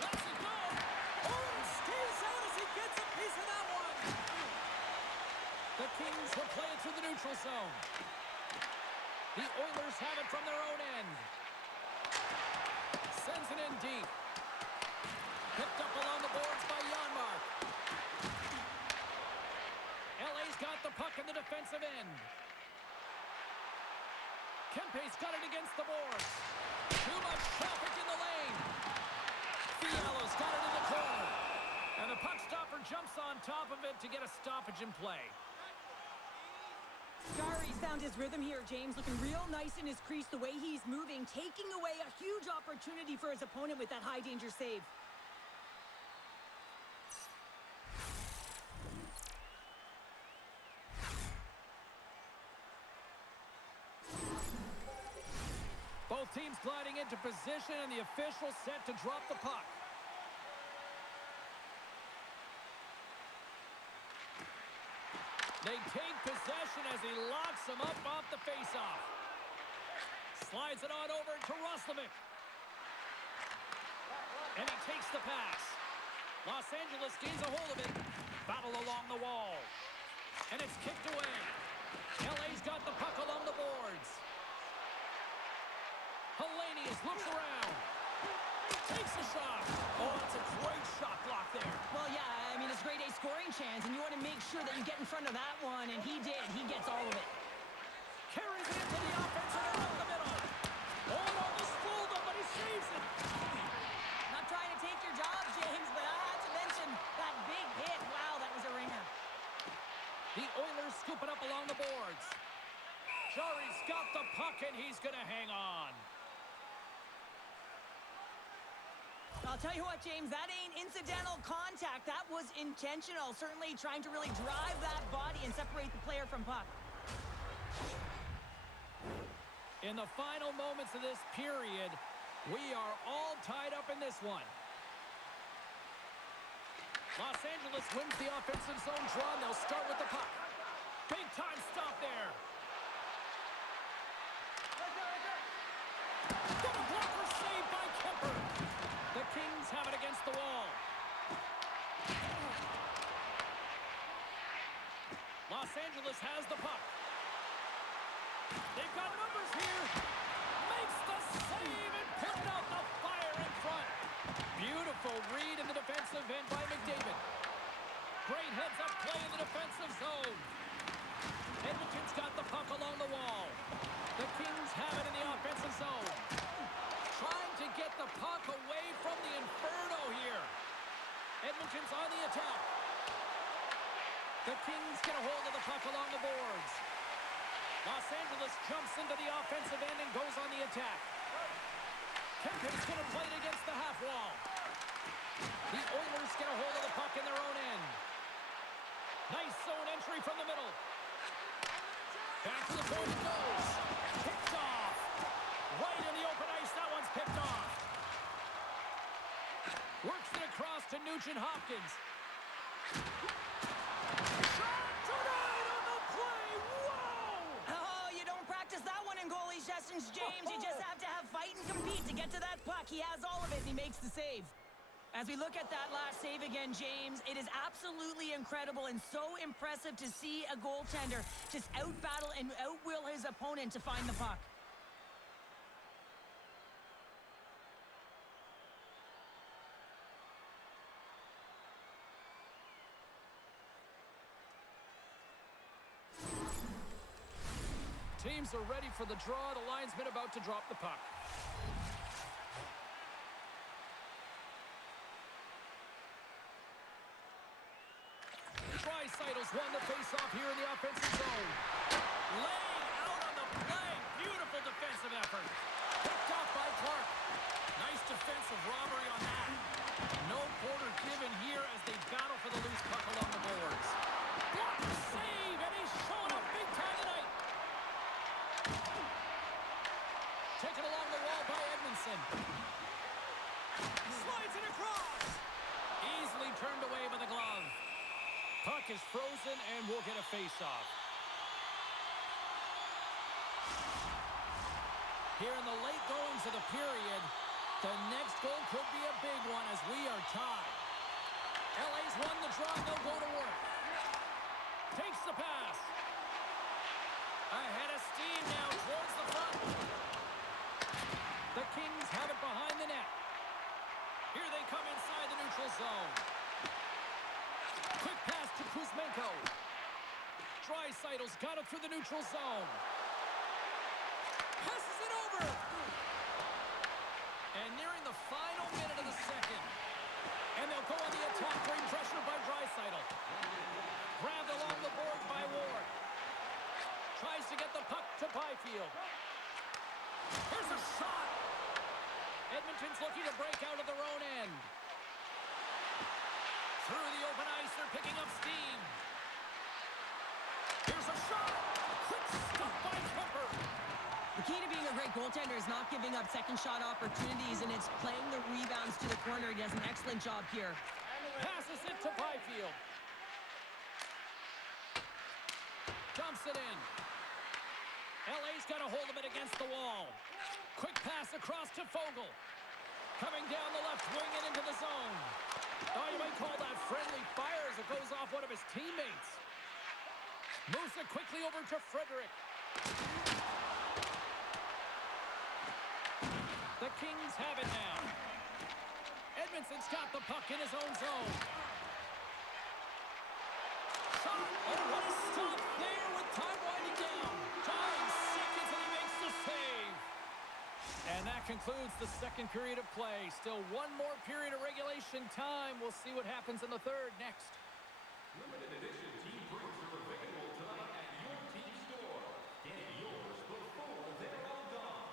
Lets it go. Oh, and stays out as he gets a piece of that one. The Kings will play it through the neutral zone. The Oilers have it from their own end. Sends it in deep. Picked up along the boards by Janmark. LA's got the puck in the defensive end. Kempe's got it against the boards. Too much traffic in the lane. Fialo's got it in the corner. And the puck stopper jumps on top of it to get a stoppage in play. Jarry's found his rhythm here, James. Looking real nice in his crease the way he's moving, taking away a huge opportunity for his opponent with that high-danger save. Both teams gliding into position, and the official set to drop the puck. They take possession as he locks him up off the faceoff. Slides it on over to Roslovic. And he takes the pass. Los Angeles gains a hold of it. Battle along the wall. And it's kicked away. LA's got the puck along the boards. Hellenius looks around. Takes a shot. Oh, that's a great shot block there. Well, yeah, I mean, it's grade A scoring chance, and you want to make sure that you get in front of that one, and he did. He gets all of it. Carries it into the offensive end up the middle. Oh, almost fooled him, but he saves it. Not trying to take your job, James, but I have to mention that big hit. Wow, that was a ringer. The Oilers scoop it up along the boards. Jarry's got the puck, and he's going to hang on. I'll tell you what, James, that ain't incidental contact. That was intentional. Certainly trying to really drive that body and separate the player from puck. In the final moments of this period, we are all tied up in this one. Los Angeles wins the offensive zone draw, and they'll start with the puck. Big time stop there. Got a blocker saved by Kemper. The Kings have it against the wall. Los Angeles has the puck. They've got numbers here. Makes the save and putting out the fire in front. Beautiful read in the defensive end by McDavid. Great heads-up play in the defensive zone. Edmonton's got the puck along the wall. The Kings have it in the offensive zone. Trying to get the puck away from the Inferno here. Edmonton's on the attack. The Kings get a hold of the puck along the boards. Los Angeles jumps into the offensive end and goes on the attack. Kempe's going to play it against the half wall. The Oilers get a hold of the puck in their own end. Nice zone entry from the middle. Back to the point it goes. Picked off. Right in the open ice, that one's picked off. Works it across to Nugent-Hopkins. Shot denied on the play. Whoa! Oh, you don't practice that one in goalie sessions, James. You just have to have fight and compete to get to that puck. He has all of it, and he makes the save. As we look at that last save again, James, it is absolutely incredible and so impressive to see a goaltender just out-battle and out-will his opponent to find the puck. Teams are ready for the draw. The linesman about to drop the puck. Draisaitl won the faceoff here in the offensive zone. Laying out on the play. Beautiful defensive effort. Picked off by Clark. Nice defensive robbery on that. No quarter given here as they battle for the loose puck along the boards. Block save, and he's showing up big time tonight. Taken along the wall by Edmonton. Slides it across. Easily turned away by the glove. Puck is frozen and we'll get a face-off. Here in the late goings of the period, the next goal could be a big one as we are tied. LA's won the draw, they'll go to work. Takes the pass. Ahead of steam now towards the front. The Kings have it behind the net. Here they come inside the neutral zone. Quick pass to Kuzmenko. Draisaitl's got it through the neutral zone. Passes it over. And nearing the final minute of the second. And they'll go on the attack, bring pressure by Draisaitl. Grabbed along the boards by Ward. Tries to get the puck to Byfield. Here's a shot. Edmonton's looking to break out of their own end. Through the open ice, they're picking up steam. Here's a shot. Quick stop by Kemper. The key to being a great goaltender is not giving up second shot opportunities, and it's playing the rebounds to the corner. He does an excellent job here. Passes it to Byfield. Dumps it in. LA's got a hold of it against the wall. Quick pass across to Fogle. Coming down the left wing and into the zone. Oh, you might call that friendly fire as it goes off one of his teammates. Moves it quickly over to Frederick. The Kings have it now. Edmonton's got the puck in his own zone. Shot. Oh, what a stop there with time winding down. 9 seconds and he makes the save. And that concludes the second period of play. Still one more period of regulation time. We'll see what happens in the third next. Limited edition team drinks are available tonight at your team store. Get yours before they're all gone.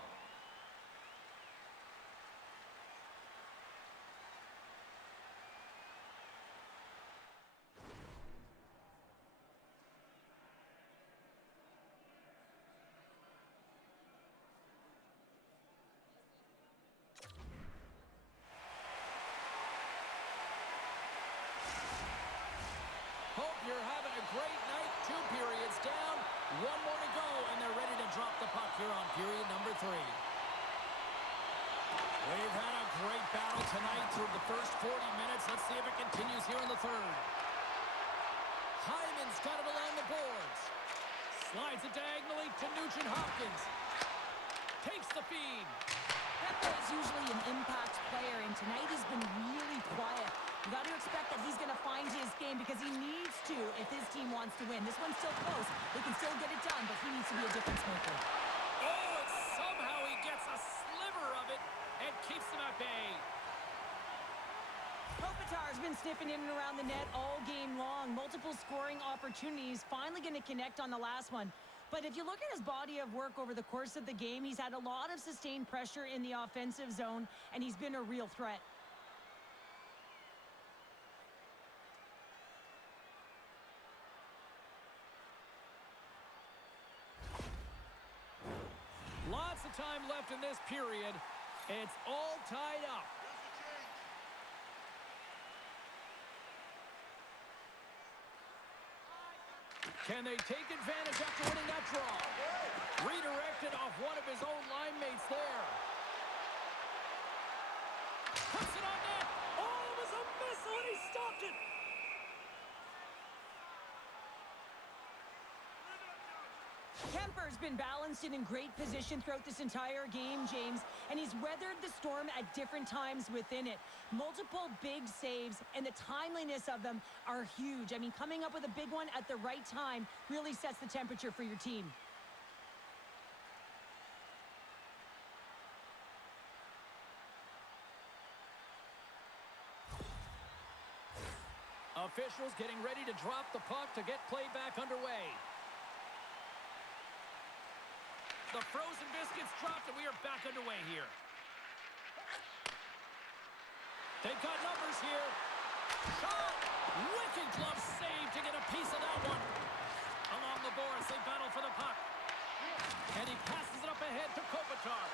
Hope you're having a great night. 2 periods down. 1 more to go, and they're ready to drop the puck here on period number 3. We've had a great battle tonight through the first 40 minutes. Let's see if it continues here in the third. Hyman's got it along the boards. Slides it diagonally to Nugent-Hopkins. Takes the feed. Kemper is usually an impact player, and tonight he's been really quiet. You got to expect that he's going to find his game because he needs to if his team wants to win. This one's still close. They can still get it done, but he needs to be a difference maker. Oh, and somehow he gets a sliver of it and keeps them at bay. Kopitar's been sniffing in and around the net all game long. Multiple scoring opportunities. Finally going to connect on the last one. But if you look at his body of work over the course of the game, he's had a lot of sustained pressure in the offensive zone, and he's been a real threat. Lots of time left in this period. It's all tied up. Can they take advantage after winning that draw? Redirected off one of his own line mates there. Puts it on net. Oh, it was a missile and he stopped it. Kemper's been balanced and in great position throughout this entire game, James, and he's weathered the storm at different times within it. Multiple big saves, and the timeliness of them are huge. I mean, coming up with a big one at the right time really sets the temperature for your team. Officials getting ready to drop the puck to get play back underway. The frozen biscuits dropped, and we are back underway here. They've got numbers here. Shot! Wicked glove save to get a piece of that one. Along the boards, they battle for the puck. And he passes it up ahead to Kopitar.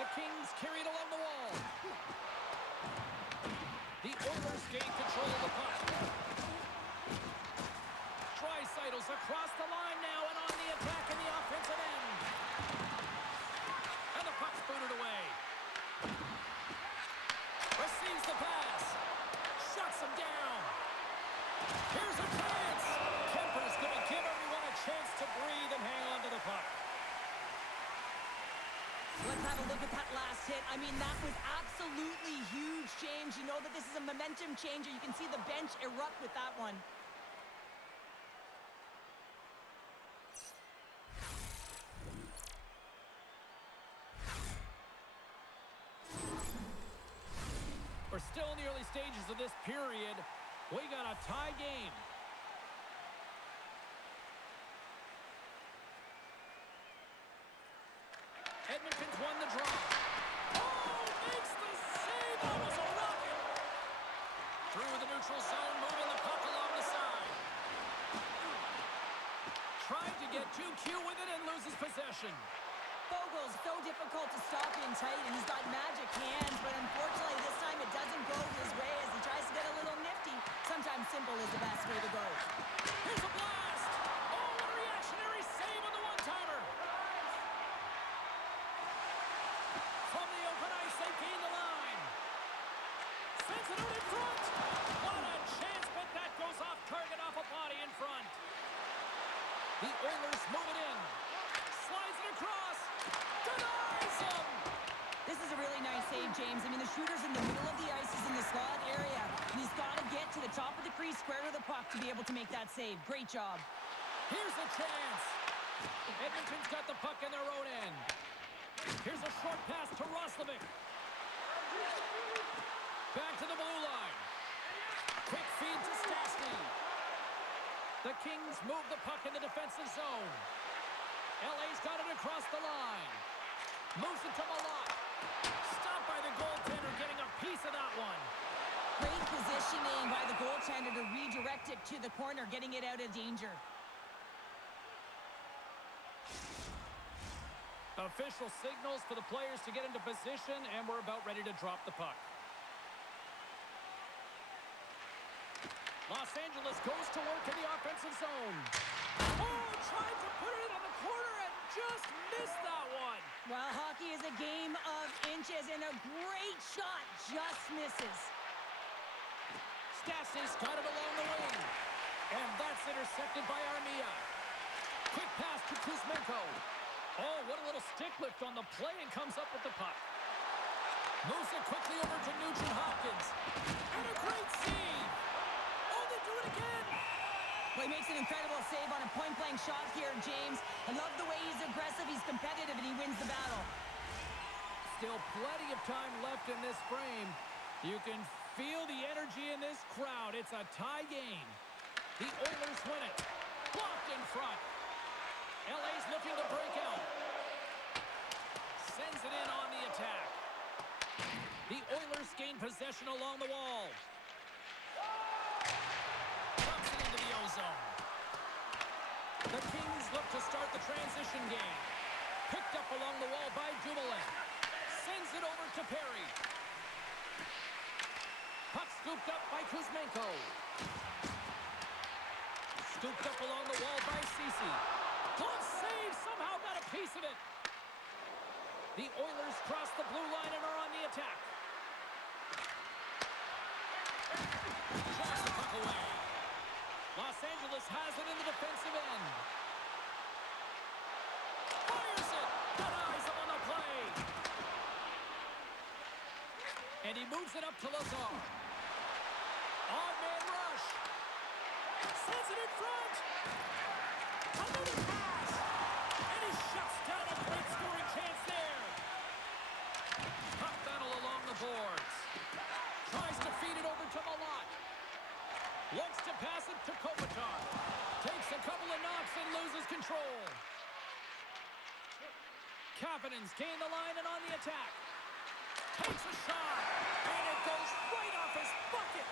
The Kings carry it along the wall. gained control of the puck. Draisaitl across the line now and on the attack in the offensive end. And the puck's booted away. Receives the pass. Shuts him down. Here's a chance. Kemper's going to give everyone a chance to breathe and hang on to the puck. Let's have a look at that last hit. I mean, that was absolutely huge change. You know that this is a momentum changer. You can see the bench erupt with that one. We're still in the early stages of this period. We got a tie game. Edmonton's won the draw. Oh, makes the save. That was a rocket. Through the neutral zone, moving the puck along the side. Tried to get too cute with it and loses possession. Fogel's so difficult to stop in tight, and he's got magic hands, but unfortunately this time it doesn't go his way as he tries to get a little nifty. Sometimes simple is the best way to go. Here's a blast! Oh, what a reactionary save on the one-timer! From the open ice, they gain the line. Sends it out in front! What a chance, but that goes off target off a body in front. The Oilers move it in. Slides it across. Denies him! This is a really nice save, James. I mean, the shooter's in the middle of the ice, he's in the slot area, and he's got to get to the top of the crease, square to the puck to be able to make that save. Great job. Here's a chance. Edmonton's got the puck in their own end. Here's a short pass to Roslovic. Back to the blue line. Quick feed to Stastny. The Kings move the puck in the defensive zone. LA's got it across the line. Moves it to Malott. Stopped by the goaltender, getting a piece of that one. Great positioning by the goaltender to redirect it to the corner, getting it out of danger. Official signals for the players to get into position, and we're about ready to drop the puck. Los Angeles goes to work in the offensive zone. Oh, tried to put it in on the corner and just missed that one. Well, hockey is a game of inches, and a great shot just misses. Stastny's got it along the wing. And that's intercepted by Armia. Quick pass to Kuzmenko. Oh, what a little stick lift on the play, and comes up with the puck. Moves it quickly over to Nugent-Hopkins. And a great save. Oh, they do it again. Well, he makes an incredible save on a point-blank shot here, James. I love the way he's aggressive, he's competitive, and he wins the battle. Still plenty of time left in this frame. You can feel the energy in this crowd. It's a tie game. The Oilers win it. Blocked in front. LA's looking to break out. Sends it in on the attack. The Oilers gain possession along the wall. Drops it into the O-zone. The Kings look to start the transition game. Picked up along the wall by Dumoulin. Sends it over to Perry. Puck scooped up by Kuzmenko. Scooped up along the wall by Ceci. Glove save, somehow got a piece of it. The Oilers cross the blue line and are on the attack. Jacks the puck away. Los Angeles has it in the defensive end. Fires it. Denies him on the play. And he moves it up to Lazar. Odd man rush. Sends it in front. Another pass. And he shuts down a great scoring chance there. Tough battle along the boards. Tries to feed it over to Malott. Looks to pass it to Kopitar. Takes a couple of knocks and loses control. Kapanen's gained the line and on the attack. Takes a shot. And it goes right off his bucket.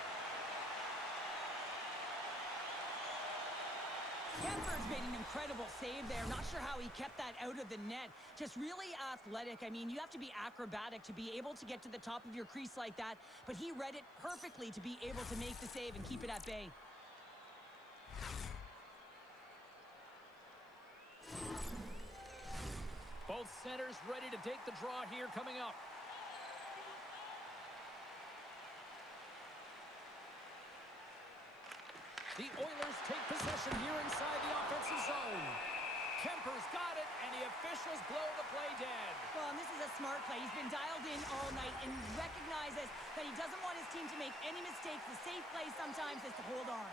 Kemper's made an incredible save there. Not sure how he kept that out of the net. Just really athletic. I mean, you have to be acrobatic to be able to get to the top of your crease like that, but he read it perfectly to be able to make the save and keep it at bay. Both centers ready to take the draw here coming up. The Oilers take possession here inside the offensive zone. Kemper's got it, and the officials blow the play dead. Well, and this is a smart play. He's been dialed in all night and recognizes that he doesn't want his team to make any mistakes. The safe play sometimes is to hold on.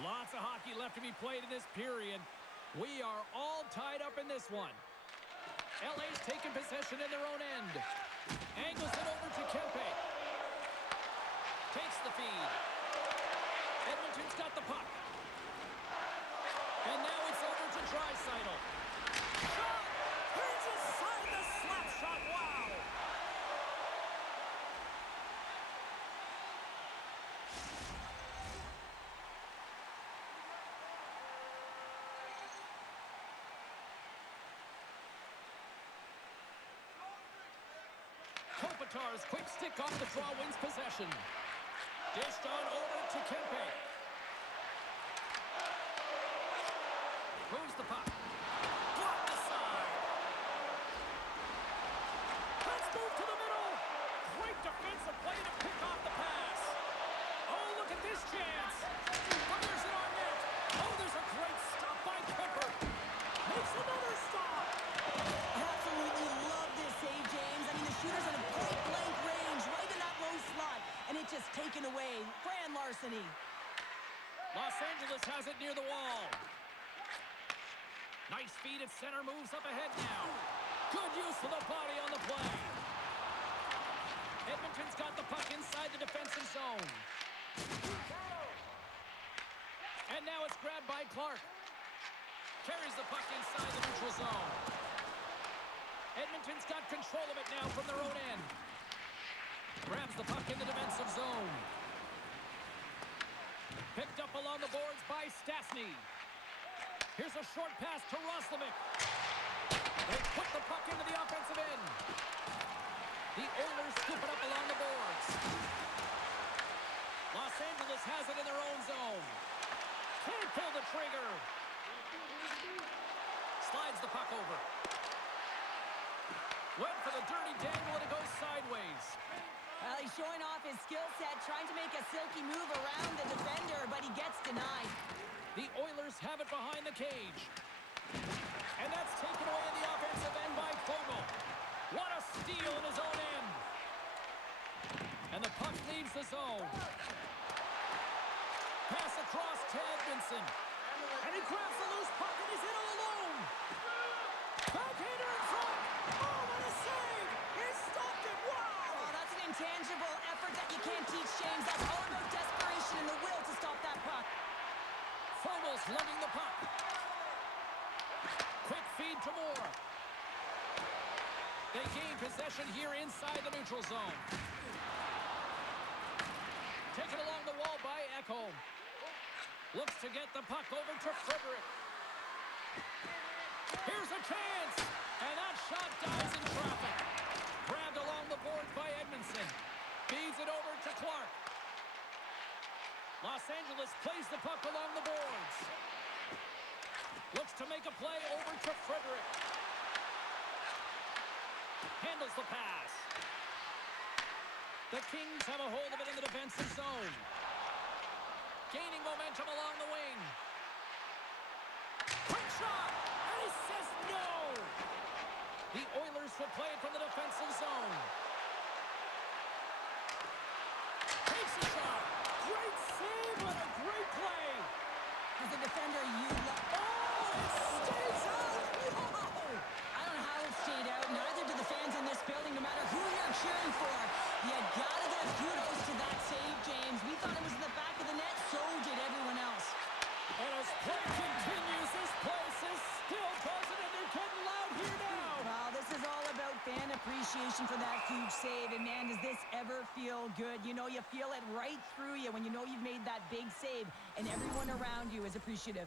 Lots of hockey left to be played in this period. We are all tied up in this one. LA's taking possession in their own end. Angles it over to Kempe. Takes the feed. Edmonton's got the puck. And now it's over to Draisaitl. Shot! He's aside the slap shot. Wow! Kopitar's quick stick off the draw wins possession. Dished on over to Kempe. Moves the puck. Blocked aside. Let's move to the middle. Great defensive play to pick off the pass. Oh, look at this chance. Fires it on net. Oh, there's a great stop by Kemper. Makes another stop. I absolutely love this save, James. I mean, the shooter's at a point-blank range right in that low slot, and it's just taken away. Grand larceny. Los Angeles has it near the wall. Nice feed at center, moves up ahead now. Good use of the body on the play. Edmonton's got the puck inside the defensive zone. And now it's grabbed by Clark. Carries the puck inside the neutral zone. Edmonton's got control of it now from their own end. Grabs the puck in the defensive zone. Picked up along the boards by Stastny. Here's a short pass to Roslovic. They put the puck into the offensive end. The Oilers scoop it up along the boards. Los Angeles has it in their own zone. Can't pull the trigger. Slides the puck over. Went for the dirty dangle and it goes sideways. Well, he's showing off his skill set, trying to make a silky move around the defender, but he gets denied. The Oilers have it behind the cage. And that's taken away in the offensive end by Fogle. What a steal in his own end. And the puck leaves the zone. Pass across to Edmondson. And he grabs the loose puck and he's in all alone. Backhander in front. Oh, what a save. He stopped it. Wow. Oh, that's an intangible effort that you can't teach, James. That's all about desperation and the will to stop that puck. Fogel's lugging the puck. Quick feed to Moore. They gain possession here inside the neutral zone. Taken along the wall by Ekholm. Looks to get the puck over to Frederick. Here's a chance. And that shot dies in traffic. Grabbed along the boards by Edmondson. Feeds it over to Clark. Los Angeles plays the puck along the boards. Looks to make a play over to Frederick. Handles the pass. The Kings have a hold of it in the defensive zone. Gaining momentum along the wing. Quick shot! And he says no! The Oilers will play it from the defensive zone. Takes a shot! Great save! What a great play! As a defender, you love... Oh, it stays out! Whoa! I don't know how it stayed out. Neither do the fans in this building, no matter who you're cheering for. You gotta give kudos to that save, James. We thought it was in the back of the net, so did everyone else. And as play continues, this place is still buzzing and they're getting loud here now. Well, this is all about fan appreciation for that huge save. And man, does this ever feel good. You know, you feel it right through you when you know you've made that big save and everyone around you is appreciative.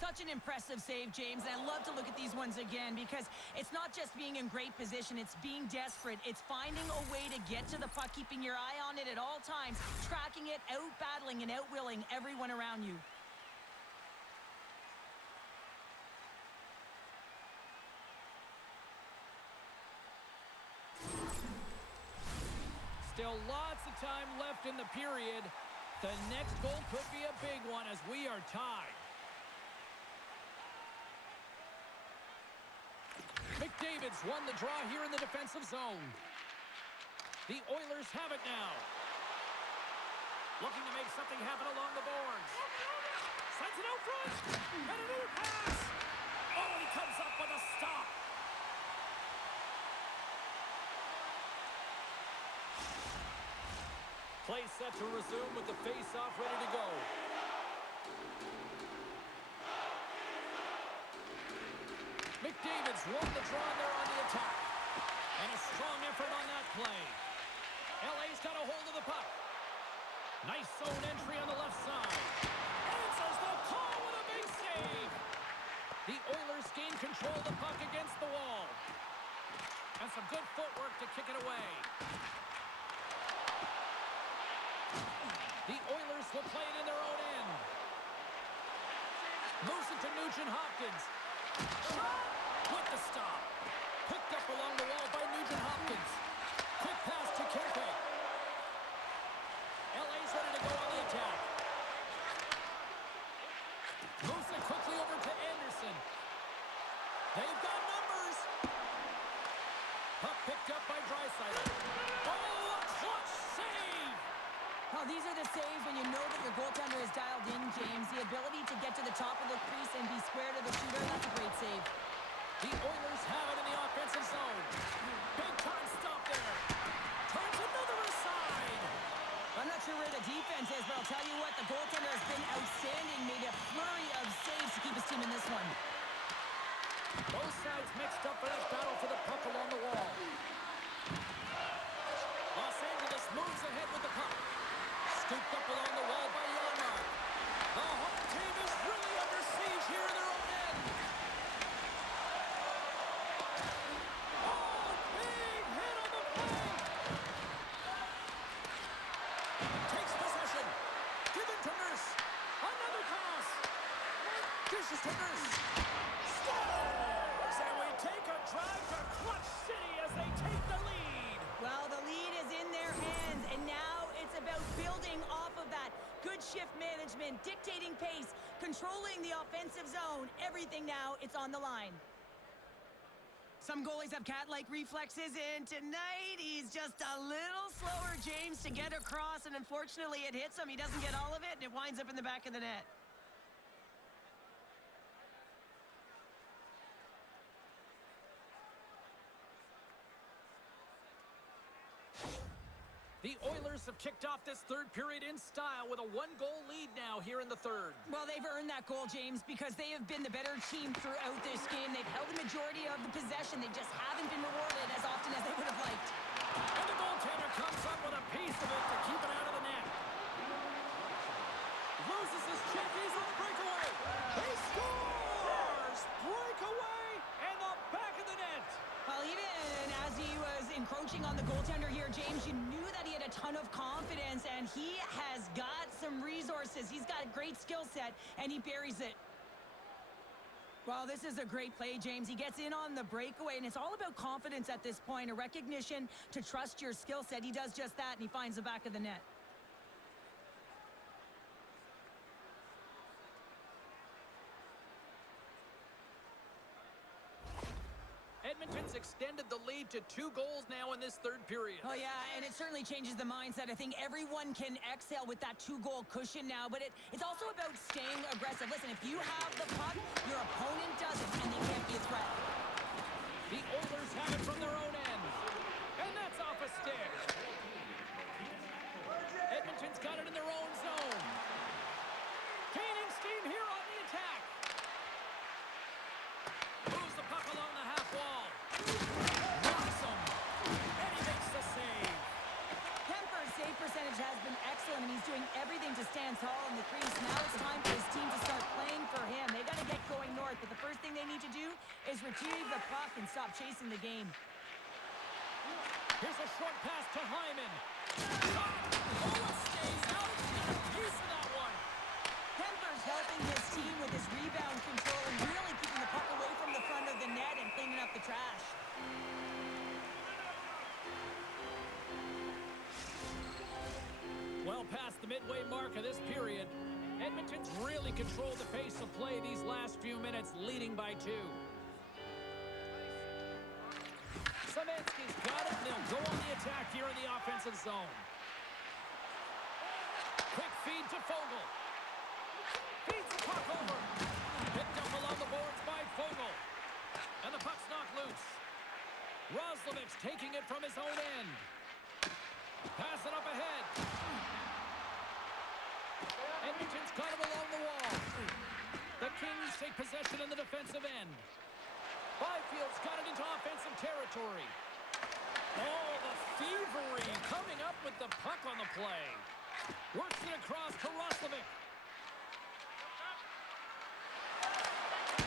Such an impressive save, James, and I love to look at these ones again because it's not just being in great position, it's being desperate. It's finding a way to get to the puck, keeping your eye on it at all times, tracking it, out-battling and out-willing everyone around you. Still lots of time left in the period. The next goal could be a big one as we are tied. McDavid's won the draw here in the defensive zone. The Oilers have it now. Looking to make something happen along the boards. Sends it out front. And another pass. Oh, and he comes up with a stop. Play set to resume with the face-off ready to go. McDavid's won the draw there on the attack. And a strong effort on that play. LA's got a hold of the puck. Nice zone entry on the left side. Answers the call with a big save. The Oilers gain control of the puck against the wall. And some good footwork to kick it away. The Oilers will play it in their own end. Moves it to Nugent-Hopkins. Shot with the stop. Picked up along the wall by Nugent-Hopkins. Quick pass to Kempe. LA's ready to go on the attack. Moves it quickly over to Anderson. They've got numbers. Puck picked up by Draisaitl. Oh, a clutch save! Oh, these are the saves when you know that your goaltender is dialed in, James. The ability to get to the top of the crease and be square to the shooter, that's a great save. The Oilers have it in the offensive zone. Big time stop there. Turns another aside. I'm not sure where the defense is, but I'll tell you what, the goaltender has been outstanding. Made a flurry of saves to keep his team in this one. Both sides mixed up for that battle for the puck along the wall. Los Angeles moves ahead with the puck. Scooped up along the wall by Janmark. The home team is really under siege here in their own end. Oh, big hit on the play. Takes possession. Given to Nurse. Another pass. Dishes to Nurse. Scores! And we take a drive to Clutch City as they take the lead. Well, the lead is in their hands, and now it's about building off of that. Good shift management, dictating pace, controlling the offensive zone. Everything now, it's on the line. Some goalies have cat-like reflexes, and tonight he's just a little slower, James, to get across, and unfortunately it hits him. He doesn't get all of it, and it winds up in the back of the net. The Oilers have kicked off this third period in style with a one-goal lead now here in the third. Well, they've earned that goal, James, because they have been the better team throughout this game. They've held the majority of the possession. They just haven't been rewarded as often as they would have liked. And the goaltender comes up with a piece of it to keep it out of the net. Loses his check. He's on the breakaway. He scores! Breakaway and the back of the net. Well, even as he was encroaching on the goaltender here, James, you knew that he had a ton of confidence, and he has got some resources. He's got a great skill set, and he buries it. Well, this is a great play, James. He gets in on the breakaway, and it's all about confidence at this point, a recognition to trust your skill set. He does just that, and he finds the back of the net. Edmonton's extended the lead to 2 goals now in this third period. Oh, yeah, and it certainly changes the mindset. I think everyone can exhale with that 2-goal cushion now, but it's also about staying aggressive. Listen, if you have the puck, your opponent doesn't, and they can't be a threat. The Oilers have it from their own end. And that's off a stick. Edmonton's got it in their own zone. Gaining steam here on the attack. Moves the puck along the half wall. Awesome. And he makes the save. Kemper saved for percentage has been excellent, and he's doing everything to stand tall in the crease. Now it's time for his team to start playing for him. They got to get going north, but the first thing they need to do is retrieve the puck and stop chasing the game. Here's a short pass to Hyman. Oh, it stays out. Got a piece of that one. Kempler's helping his team with his rebound control and really keeping the puck away from the front of the net and cleaning up the trash. Well past the midway mark of this period, Edmonton's really controlled the pace of play these last few minutes, leading by 2. Szymanski's got it, and they'll go on the attack here in the offensive zone. Quick feed to Fogle. Feeds the puck over. Picked up along the boards by Fogle. And the puck's knocked loose. Roslovic's taking it from his own end. Pass it up ahead. Edmonton's got him along the wall. The Kings take possession in the defensive end. Byfield's got it into offensive territory. Oh, the thievery coming up with the puck on the play. Works it across to Roslovic.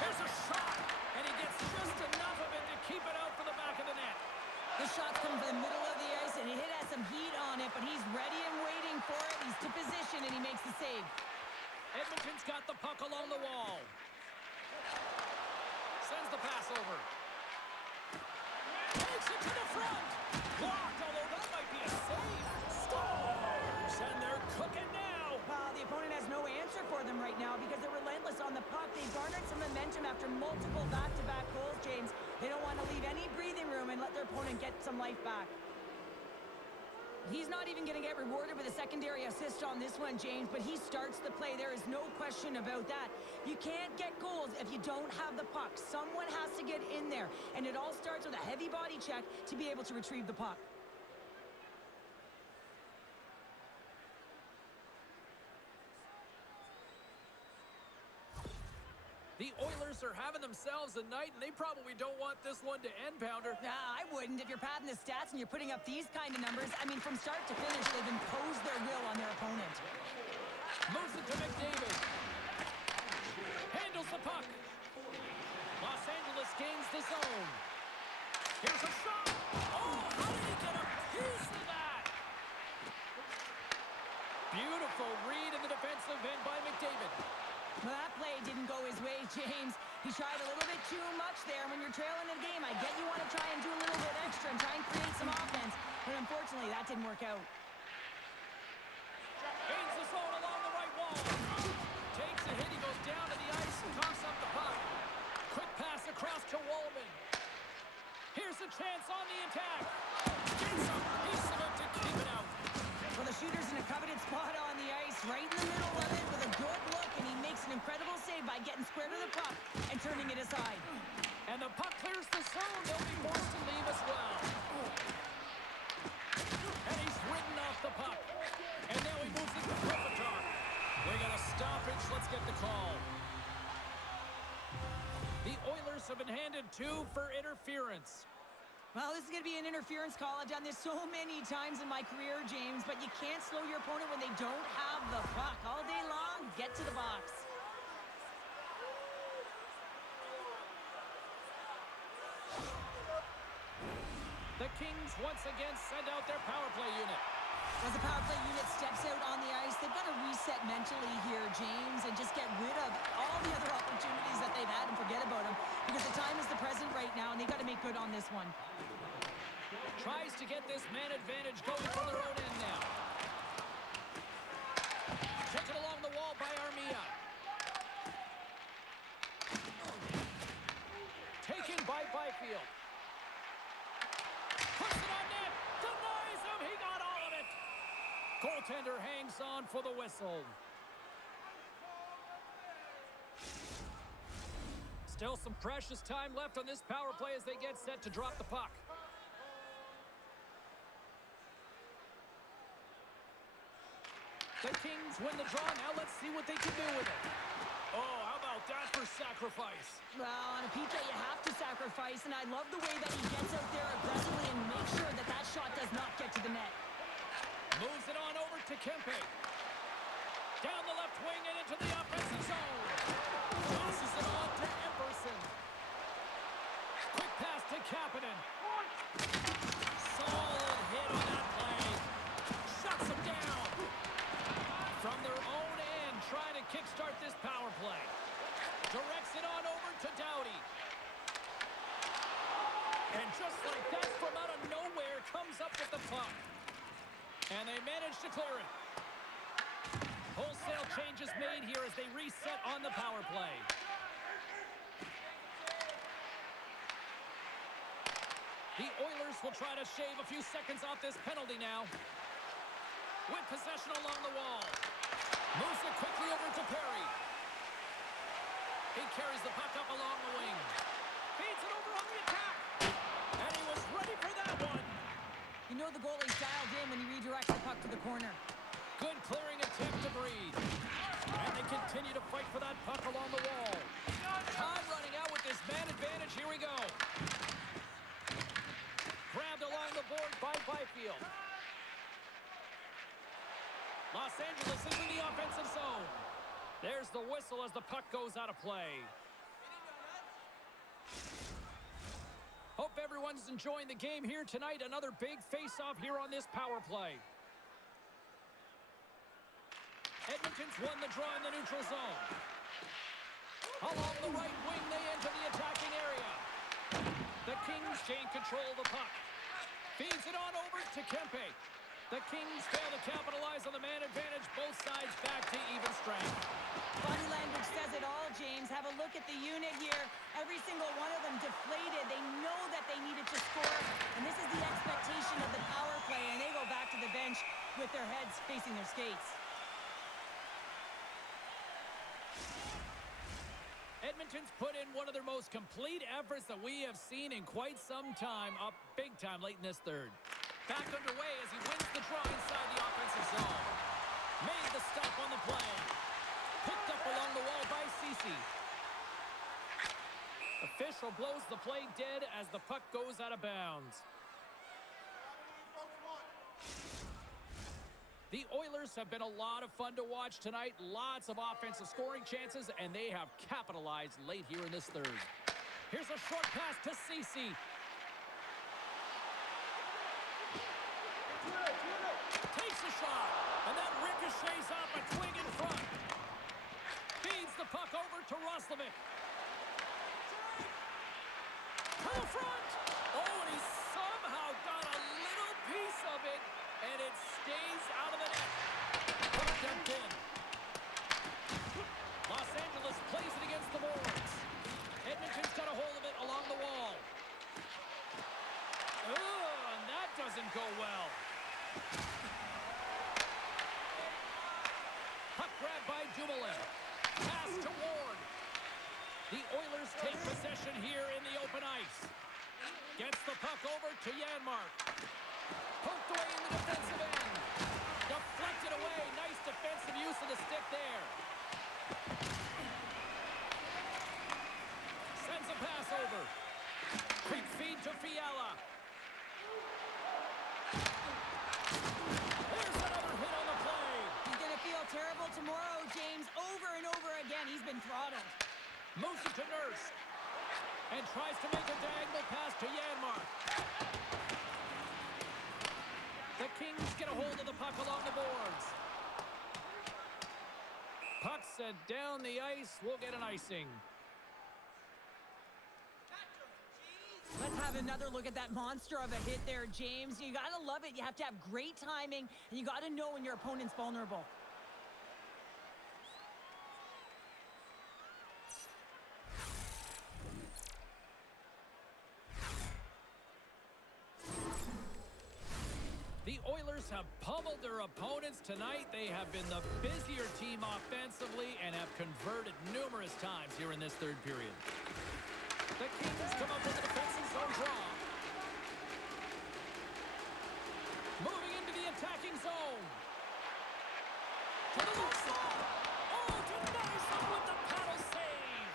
Here's a shot, and he gets just enough of it to keep it out for the back of the net. The shot's come from the middle of the ice, and it has some heat on it, but he's ready and waiting for it. He's to position, and he makes the save. Edmonton's got the puck along the wall. Sends the pass over. Takes it to the front. Blocked, although that might be a save. Scores, and they're cooking now. Well, the opponent has no answer for them right now because they're relentless on the puck. They've garnered some momentum after multiple back-to-back goals, James. They don't want to leave any breathing room and let their opponent get some life back. He's not even going to get rewarded with a secondary assist on this one, James, but he starts the play. There is no question about that. You can't get goals if you don't have the puck. Someone has to get in there, and it all starts with a heavy body check to be able to retrieve the puck. The Oilers are having themselves a night, and they probably don't want this one to end, Pounder. I wouldn't. If you're padding the stats and you're putting up these kind of numbers, I mean, from start to finish, they've imposed their will on their opponent. Moves it to McDavid. Handles the puck. Los Angeles gains the zone. Here's a shot. Oh, how did he get a piece of that? Beautiful read in the defensive end by McDavid. Well, that play didn't go his way, James. He tried a little bit too much there. When you're trailing the game, I get you want to try and do a little bit extra and try and create some offense. But unfortunately, that didn't work out. Gains the zone along the right wall. Takes a hit. He goes down to the ice and coughs up the puck. Quick pass across to Wallman. Here's a chance on the attack. Gets a piece of it to keep it out. Well, the shooter's in a coveted spot on the ice, right in the middle of it with a good look, and he makes an incredible save by getting square to the puck and turning it aside. And the puck clears the zone. They'll be forced to leave as well. And he's ridden off the puck. And now he moves it to Kopitar. They got a stoppage. Let's get the call. The Oilers have been handed 2 for interference. Well, this is going to be an interference call. I've done this so many times in my career, James, but you can't slow your opponent when they don't have the puck. All day long, get to the box. The Kings once again send out their power play unit. As the power play unit steps out on the ice, they've got to reset mentally here, James, and just get rid of all the other opportunities that they've had and forget about them, because the time is the present right now, and they've got to make good on this one. Tries to get this man advantage going from their own end now. Taken along the wall by Armia. Taken by Byfield. Puts it on net. Denies him. He got all of it. Goaltender hangs on for the whistle. Still some precious time left on this power play as they get set to drop the puck. The Kings win the draw. Now let's see what they can do with it. Oh, how about that for sacrifice? Well, on a Pete, you have to sacrifice, and I love the way that he gets out there aggressively and makes sure that that shot does not get to the net. Moves it on over to Kempe. Down the left wing and into the offensive zone. Tosses it on to Epperson. Quick pass to Kapanen. Solid hit on that play. Shuts him down. From their own end, trying to kickstart this power play. Directs it on over to Doughty. And just like that, from out of nowhere, comes up with the puck. And they manage to clear it. Wholesale changes made here as they reset on the power play. The Oilers will try to shave a few seconds off this penalty now. With possession along the wall. Moves it quickly over to Perry. He carries the puck up along the wing. Feeds it over on the attack. And he was ready for that one. You know the goalie's dialed in when he redirects the puck to the corner. Good clearing attempt to Breed. And they continue to fight for that puck along the wall. Time running out with this man advantage. Here we go. Grabbed along the board by Byfield. Los Angeles is in the offensive zone. There's the whistle as the puck goes out of play. Hope everyone's enjoying the game here tonight. Another big face-off here on this power play. Edmonton's won the draw in the neutral zone. Along the right wing, they enter the attacking area. The Kings gain control of the puck. Feeds it on over to Kempe. The Kings fail to capitalize on the man advantage. Both sides back to even strength. Body language says it all, James. Have a look at the unit here. Every single one of them deflated. They know that they needed to score. And this is the expectation of the power play. And they go back to the bench with their heads facing their skates. Edmonton's put in one of their most complete efforts that we have seen in quite some time. Up big time late in this third. Back underway as he wins the draw inside the offensive zone. Made the stop on the play. Picked up along the wall by Ceci. Official blows the play dead as the puck goes out of bounds. The Oilers have been a lot of fun to watch tonight. Lots of offensive scoring chances, and they have capitalized late here in this third. Here's a short pass to Ceci. Takes a shot, and that ricochets off a twig in front. Feeds the puck over to Roslovic. To the front. Oh, and he somehow got a little piece of it, and it stays out of the net. Puck dumped in. Los Angeles plays it against the boards. Edmonton's got a hold of it along the wall. Oh, and that doesn't go well. Puck grab by Dumoulin. Pass to Ward. The Oilers take possession here in the open ice. Gets the puck over to Janmark. Poked away in the defensive end. Deflected away. Nice defensive use of the stick there. Sends a pass over. Quick feed to Fiala. There's another hit on the play. He's going to feel terrible tomorrow, James. Over and over again, he's been throttled. Moves it to Nurse. And tries to make a diagonal pass to Janmark. The Kings get a hold of the puck along the boards. Puck sent down the ice. We'll get an icing. Let's have another look at that monster of a hit there, James. You got to love it. You have to have great timing, and you got to know when your opponent's vulnerable. The Oilers have pummeled their opponents tonight. They have been the busier team offensively and have converted numerous times here in this third period. The Kings come up with a defensive zone draw. Moving into the attacking zone. To the left side. Oh, denies them with the paddle save.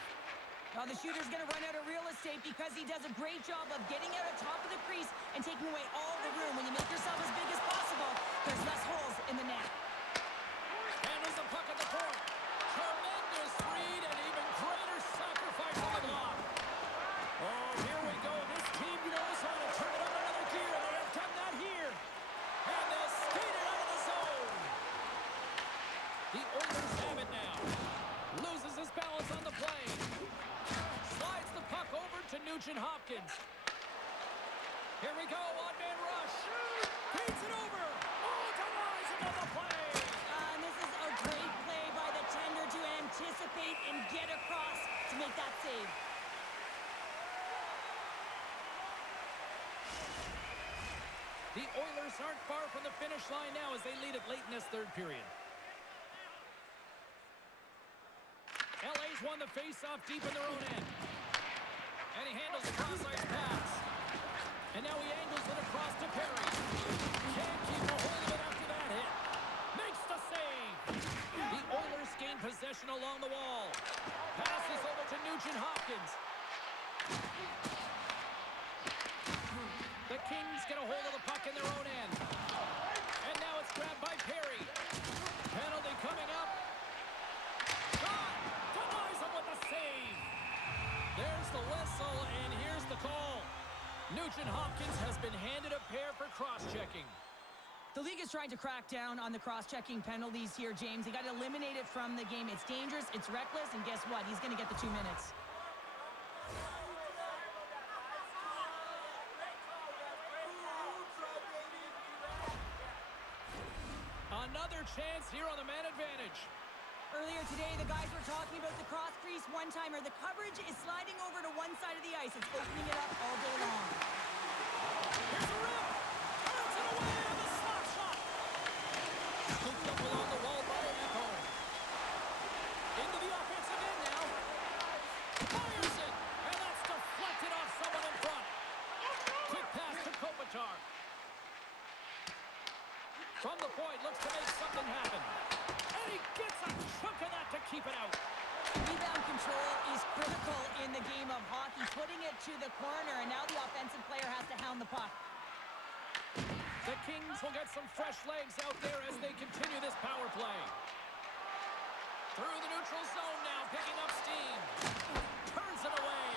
Now the shooter's going to run out of real estate because he does a great job of getting out on top of the crease and taking away all the room. When you make yourself as big as possible, There's less holes in the net. Handles the puck at the point. Tremendous read and even greater sacrifice on the block. Oh, here we go. This team knows how to turn it up another gear, and they have done that here. And they'll skate it out of the zone. The Oilers have it now. Loses his balance on the play. Slides the puck over to Nugent Hopkins. Here we go, one-man rush. Beats it over. Oh, denies another play. And this is a great play by the tender to anticipate and get across to make that save. The Oilers aren't far from the finish line now as they lead it late in this third period. LA's won the face-off deep in their own end. And he handles the cross-ice pass. And now he angles it across to Perry. Can't keep a hold of it after that hit. Makes the save. The Oilers gain possession along the wall. Passes over to Nugent Hopkins. The Kings get a hold of the puck in their own end. And now it's grabbed by Perry. Penalty coming up. Shot! Denies him with the save. There's the whistle, and here's the call. Nugent Hopkins has been handed a pair for cross-checking. The league is trying to crack down on the cross-checking penalties here, James. They got to eliminate it from the game. It's dangerous, it's reckless, and guess what? He's going to get the 2 minutes. Another chance here on the man advantage. Earlier today, the guys were talking about the cross crease one-timer. The coverage is sliding over to one side of the ice. It's opening it up all day long. Here's a rip. Turns it away on the slap shot. Scooped up along the wall by Echo. Into the offensive end now. Fires it. And that's deflected off someone in front. Quick pass to Kopitar. From the point, looks to make something happen. And he gets a chunk of that to keep it out. Rebound control is critical in the game of hockey. Putting it to the corner, and now the offensive player has to hound the puck. The Kings will get some fresh legs out there as they continue this power play. Through the neutral zone now, picking up steam. Turns it away.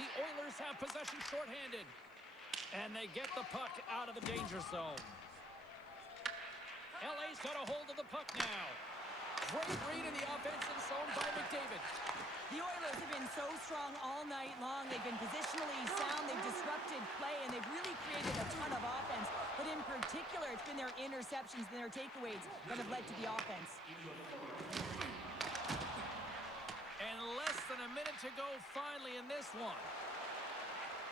The Oilers have possession shorthanded. And they get the puck out of the danger zone. LA's got a hold of the puck now. Great read in the offensive zone by McDavid. The Oilers have been so strong all night long. They've been positionally sound. They've disrupted play, and they've really created a ton of offense. But in particular, it's been their interceptions and their takeaways that have led to the offense. And less than a minute to go finally in this one.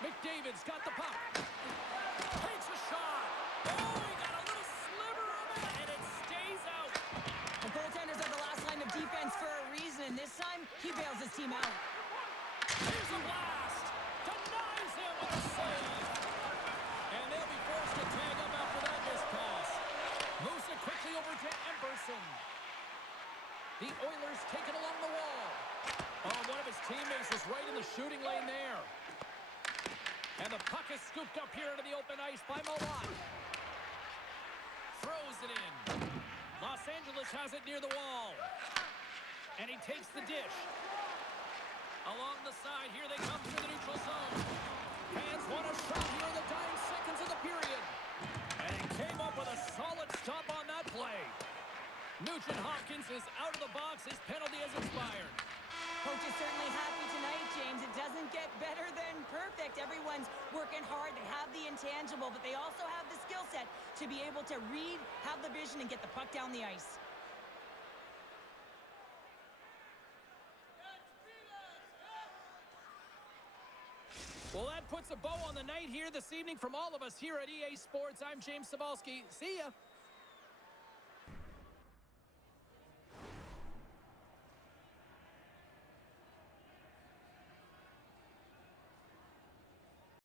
McDavid's got the puck. Takes a shot. Oh, he got a little sliver of it, and it stays out. The goaltenders are the last line of defense for a reason. This time, he bails his team out. Here's a blast. Denies him with a save. And they'll be forced to tag up after that missed pass. Moves it quickly over to Emberson. The Oilers take it along the wall. Oh, one of his teammates is right in the shooting lane there. And the puck is scooped up here into the open ice by Malott. Throws it in. Los Angeles has it near the wall. And he takes the dish. Along the side, here they come through the neutral zone. Fans want a shot here in the dying seconds of the period. And he came up with a solid stop on that play. Nugent Hopkins is out of the box. His penalty has expired. Coach is certainly happy tonight, James. It doesn't get better than perfect. Everyone's working hard. They have the intangible, but they also have the skill set to be able to read, have the vision, and get the puck down the ice. Well, that puts a bow on the night here this evening from all of us here at EA Sports. I'm James Cebulski. See ya.